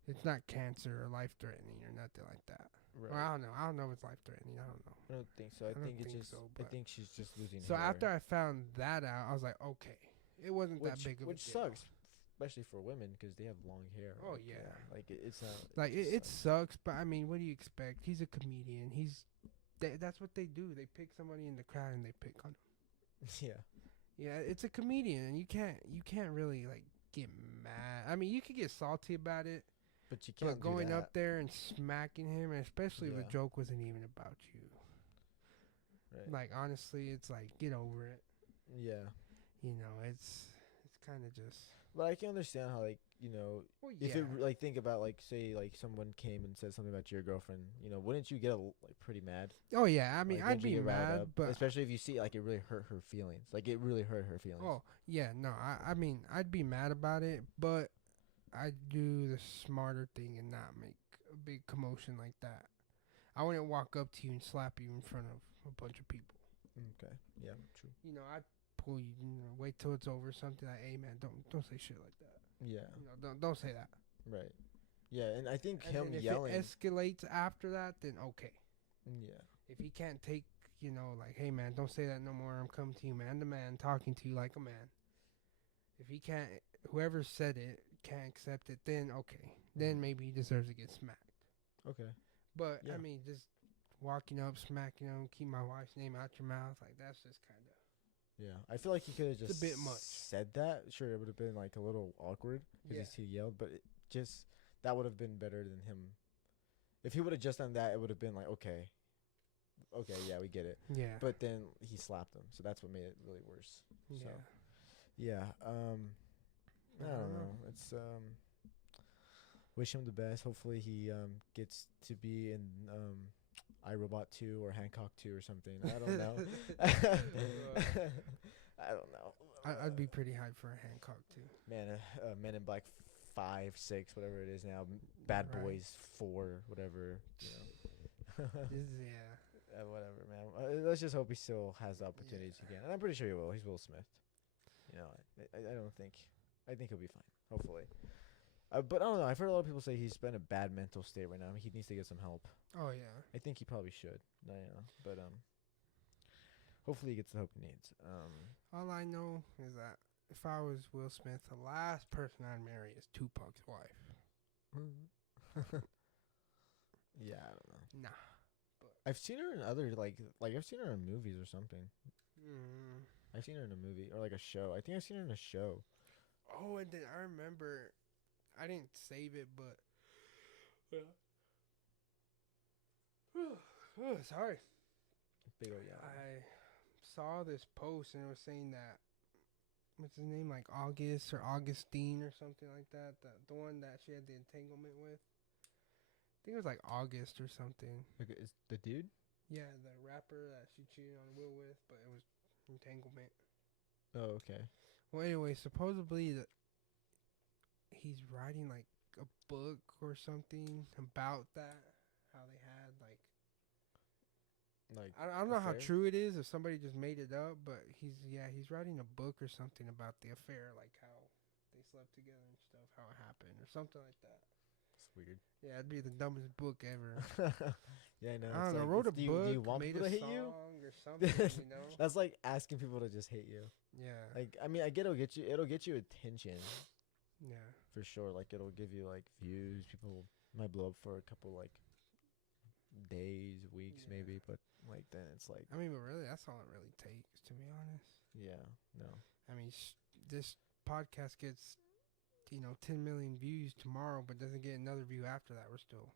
It's not cancer or life-threatening or nothing like that. Right. Well, I don't know if it's life-threatening. I don't know. I don't think so. I think she's just losing hair. So after I found that out, I was like, okay, it wasn't that big of a deal. Which sucks, especially for women, because they have long hair. Oh, like, yeah. Like, it's not... Like, it sucks, but, I mean, what do you expect? He's a comedian. That's what they do. They pick somebody in the crowd and they pick on him. Yeah. Yeah, it's a comedian, and you can't really, like, get mad. I mean, you could get salty about it. But you can't going up there and smacking him, and especially if the joke wasn't even about you. Right. Like, honestly, it's like, get over it. Yeah. You know, it's kind of just... But I can understand how, like, you know, if it, like, think about, like, say, like, someone came and said something about your girlfriend, you know, wouldn't you get, like, pretty mad? Oh, yeah. I mean, like, I'd be mad, but... Especially if you see, like, it really hurt her feelings. Like, it really hurt her feelings. Oh, yeah, no, I mean, I'd be mad about it, but I'd do the smarter thing and not make a big commotion like that. I wouldn't walk up to you and slap you in front of a bunch of people. Okay. Yeah, true. You know, I'd pull you, wait till it's over, something like, hey, man, don't say shit like that. Yeah. You know, don't say that. Right. Yeah, and I think him if yelling... if it escalates after that, then okay. Yeah. If he can't take, you know, like, hey, man, don't say that no more. I'm coming to you man to man, talking to you like a man. If he can't, whoever said it can't accept it, then okay. Then maybe he deserves to get smacked. Okay. But, I mean, just walking up, smacking him, keep my wife's name out your mouth, like, that's just kind of... Yeah, I feel like he could have just a bit much. said that. Sure, it would have been, like, a little awkward because he yelled, but that would have been better than him If he would have just done that, it would have been like, okay, yeah, we get it. Yeah. But then he slapped him, so that's what made it really worse. Yeah. So, yeah. I don't know. It's wish him the best. Hopefully he gets to be in iRobot 2 or Hancock 2 or something. I don't know. I don't know. I'd be pretty hyped for a Hancock too. Man, Men in Black 5, 6, whatever it is now. Bad Right. Boys 4, whatever. You know. Yeah. Whatever, man. Let's just hope he still has the opportunities again. And I'm pretty sure he will. He's Will Smith. You know, I don't think. I think he'll be fine. Hopefully. But I don't know. I've heard a lot of people say he's been in a bad mental state right now. I mean, he needs to get some help. Oh yeah. I think he probably should. You know, but hopefully he gets the help he needs. All I know is that if I was Will Smith, the last person I'd marry is Tupac's wife. Yeah, I don't know. Nah. I've seen her in other like I've seen her in movies or something. Mm. I've seen her in a movie or like a show. I think I've seen her in a show. Oh, and then I remember, I didn't save it, but oh, sorry. Big old yeah. I saw this post and it was saying that what's his name, like August or Augustine or something like that. The one that she had the entanglement with. I think it was like August or something. Okay, is the dude? Yeah, the rapper that she cheated on Will with, but it was entanglement. Oh, okay. Well, anyway, supposedly he's writing like a book or something about that. How they had like I don't know how true it is, if somebody just made it up, but he's writing a book or something about the affair, like how they slept together and stuff, how it happened or something like that. It's weird. Yeah, it'd be the dumbest book ever. Yeah, I know. I don't know. Wrote a book, do you want made people a to hate song you? or something, you know? That's like asking people to just hate you. Yeah. Like, I mean, I get it'll get you attention. Yeah. For sure. Like, it'll give you like views. People might blow up for a couple like days, weeks, maybe, but like then it's like. I mean, but really, that's all it really takes, to be honest. Yeah. No. I mean, this podcast gets 10 million views tomorrow, but doesn't get another view after that. We're still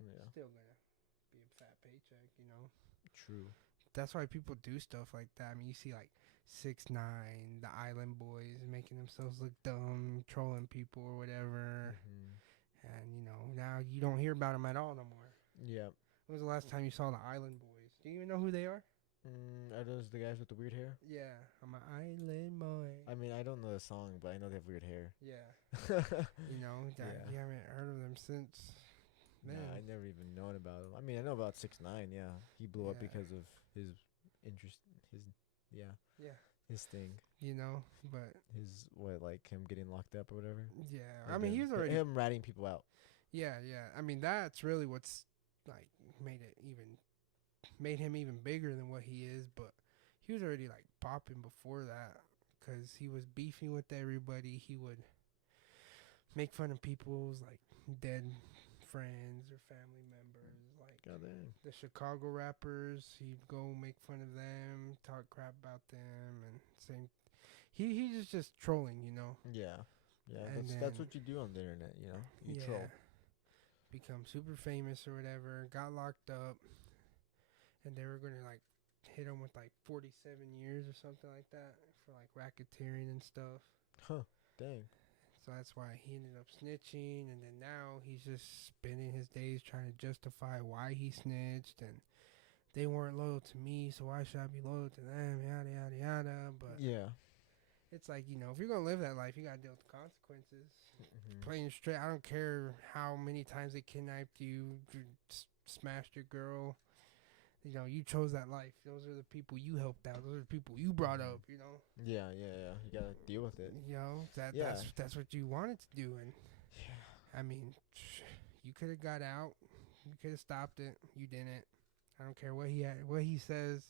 gonna be a fat paycheck, you know. True. That's why people do stuff like that. I mean, you see like 6ix9ine, the Island Boys, making themselves look dumb, trolling people or whatever, and now you don't hear about them at all no more. Yeah. When was the last time you saw the Island Boys? Do you even know who they are? Are those the guys with the weird hair? Yeah, I'm an island boy. I mean, I don't know the song, but I know they have weird hair. Yeah. You haven't heard of them since then. Nah, I never even known about him. I mean, I know about 6ix9ine. Yeah, he blew up because of his interest. His thing. But his like him getting locked up or whatever. Yeah, Like I mean, he was already him ratting people out. Yeah. I mean, that's really what's like made him even bigger than what he is. But he was already like popping before that because he was beefing with everybody. He would make fun of people's like dead friends or family members, like the Chicago rappers. He'd go make fun of them, talk crap about them, and same. He's just trolling, Yeah. And that's what you do on the internet, You troll. Become super famous or whatever. Got locked up, and they were gonna like hit him with like 47 years or something like that for like racketeering and stuff. Huh. Dang. So that's why he ended up snitching, and then now he's just spending his days trying to justify why he snitched, and they weren't loyal to me, so why should I be loyal to them, yada, yada, yada. But yeah, it's like, if you're going to live that life, you got to deal with the consequences. Plain straight, I don't care how many times they kidnapped you, smashed your girl. You chose that life. Those are the people you helped out. Those are the people you brought up, Yeah. You gotta deal with it. That's what you wanted to do. And, I mean, you could have got out. You could have stopped it. You didn't. I don't care what he says.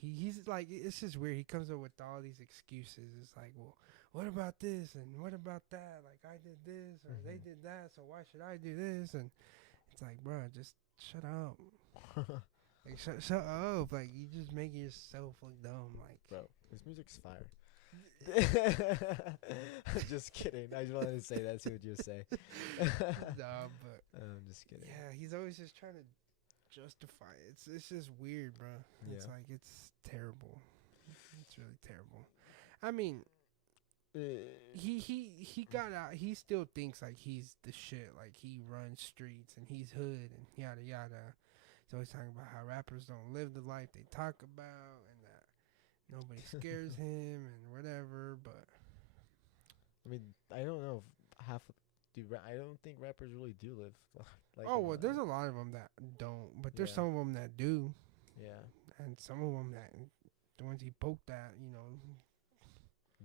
He's like, it's just weird. He comes up with all these excuses. It's like, well, what about this? And what about that? Like, I did this or they did that, so why should I do this? And it's like, bro, just shut up. Like, shut up. Like, you just make yourself look dumb. Like, bro, his music's fire. Just kidding. I just wanted to say that. See what you say. Nah, but I'm just kidding. yeah, he's always just trying to justify it. It's just weird, bro. It's Yeah. like it's terrible. It's really terrible. I mean, he got out. He still thinks like he's the shit. Like he runs streets and he's hood and yada yada. He's always talking about how rappers don't live the life they talk about and that nobody scares him and whatever. But I mean, I don't know if half. I don't think rappers really do live. Like oh well, there's a lot of them that don't, but there's Yeah. some of them that do, Yeah. and some of them that the ones he poked at,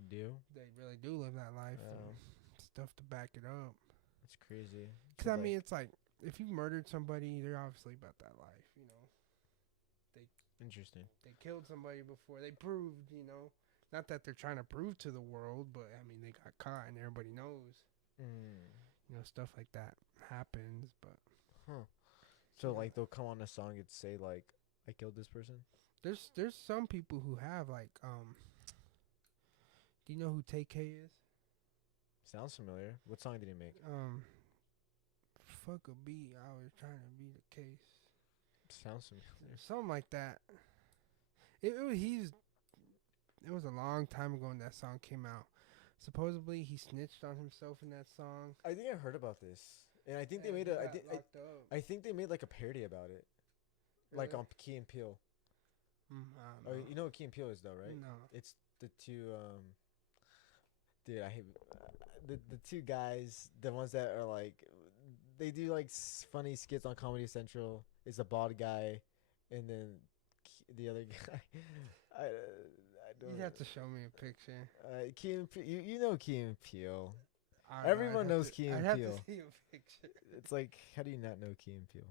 Do. they really do live that life. Oh. And stuff to back it up. It's crazy. Cause I mean, it's like if you murdered somebody, they're obviously about that life, Interesting. They killed somebody before. They proved, not that they're trying to prove to the world, but I mean, they got caught and everybody knows. Stuff like that happens, but. Huh. So like they'll come on a song and say like, I killed this person. There's some people who have like do you know who TK is? Sounds familiar. What song did he make? Fuck a beat. I was trying to be the case. Sounds familiar. Something like that. It was a long time ago when that song came out. Supposedly he snitched on himself in that song. I think I heard about this, and I think they made I think they made like a parody about it, Really? like on Key and Peele. I don't know. You know what Key and Peele is though, right? No. It's the two dude, I hate the two guys, the ones that are like they do like funny skits on Comedy Central. It's a bald guy, and then the other guy. I don't. You'd have to show me a picture. Key and you know Key and Peele. I don't know, Everyone knows Key and I'd have Peele. to see a picture. It's like, how do you not know Key and Peele?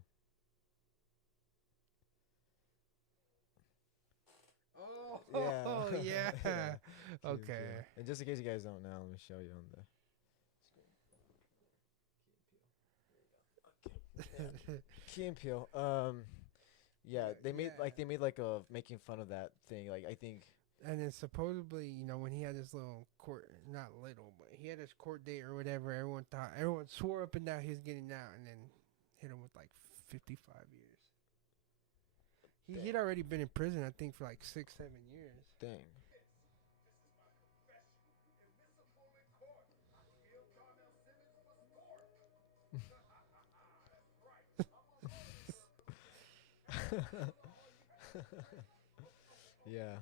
Oh yeah. Key and Okay. Peele. And just in case you guys don't know, let me show you on the screen. Key and Peele. Yeah, they made like a making fun of that thing. Like I think. And then supposedly, when he had his little court, not little, but he had his court date or whatever, everyone swore up and down he was getting out, and then hit him with like 55 years. He'd already been in prison, I think, for like 6-7 years. Dang. Yeah.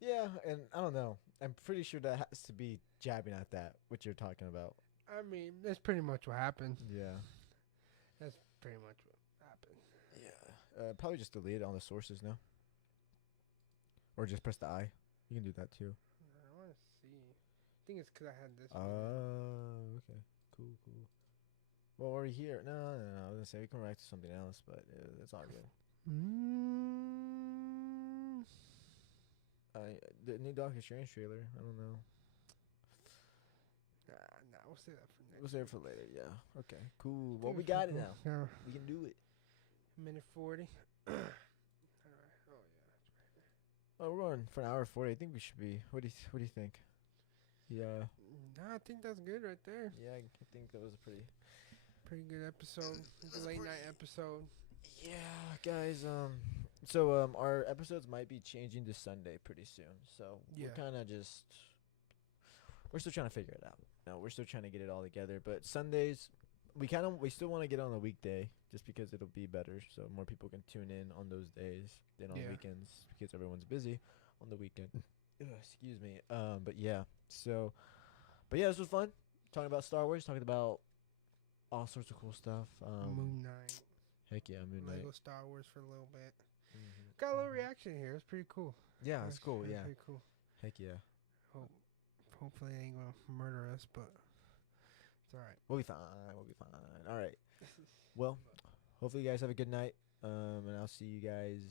Yeah, and I don't know. I'm pretty sure that has to be jabbing at that, what you're talking about. I mean, that's pretty much what happened. Yeah. That's pretty much what happened. Yeah. Probably just delete it on the sources, no? Or just press the I. You can do that too. I want to see. I think it's because I had this. Oh, okay. Cool. Well, we're here. No. I was going to say we can react to something else, but it's all good. The new Doctor Strange trailer. I don't know. Nah, we'll save that for next. We'll save it for later. Yeah. Okay. Cool. Well, we got it now. Yeah. We can do it. Minute 40. All right. Oh yeah. Oh, we're going for an hour 40. I think we should be. What do you think? Yeah. Nah, I think that's good right there. Yeah, I think that was a pretty good episode. It's a late night episode. Yeah, guys. So our episodes might be changing to Sunday pretty soon. So Yeah. we're kind of we're still trying to figure it out. No, we're still trying to get it all together. But Sundays, we still want to get on a weekday just because it'll be better. So more people can tune in on those days than on weekends because everyone's busy on the weekend. Excuse me. But yeah. This was fun. Talking about Star Wars. Talking about all sorts of cool stuff. Moon Knight. Heck yeah, Moon Knight. Lego Star Wars for a little bit. Got a little reaction here. It's pretty cool. Yeah, it's cool. Yeah. Pretty cool. Heck yeah. Hopefully they ain't gonna murder us, but it's all right. We'll be fine. All right. Well, hopefully you guys have a good night. And I'll see you guys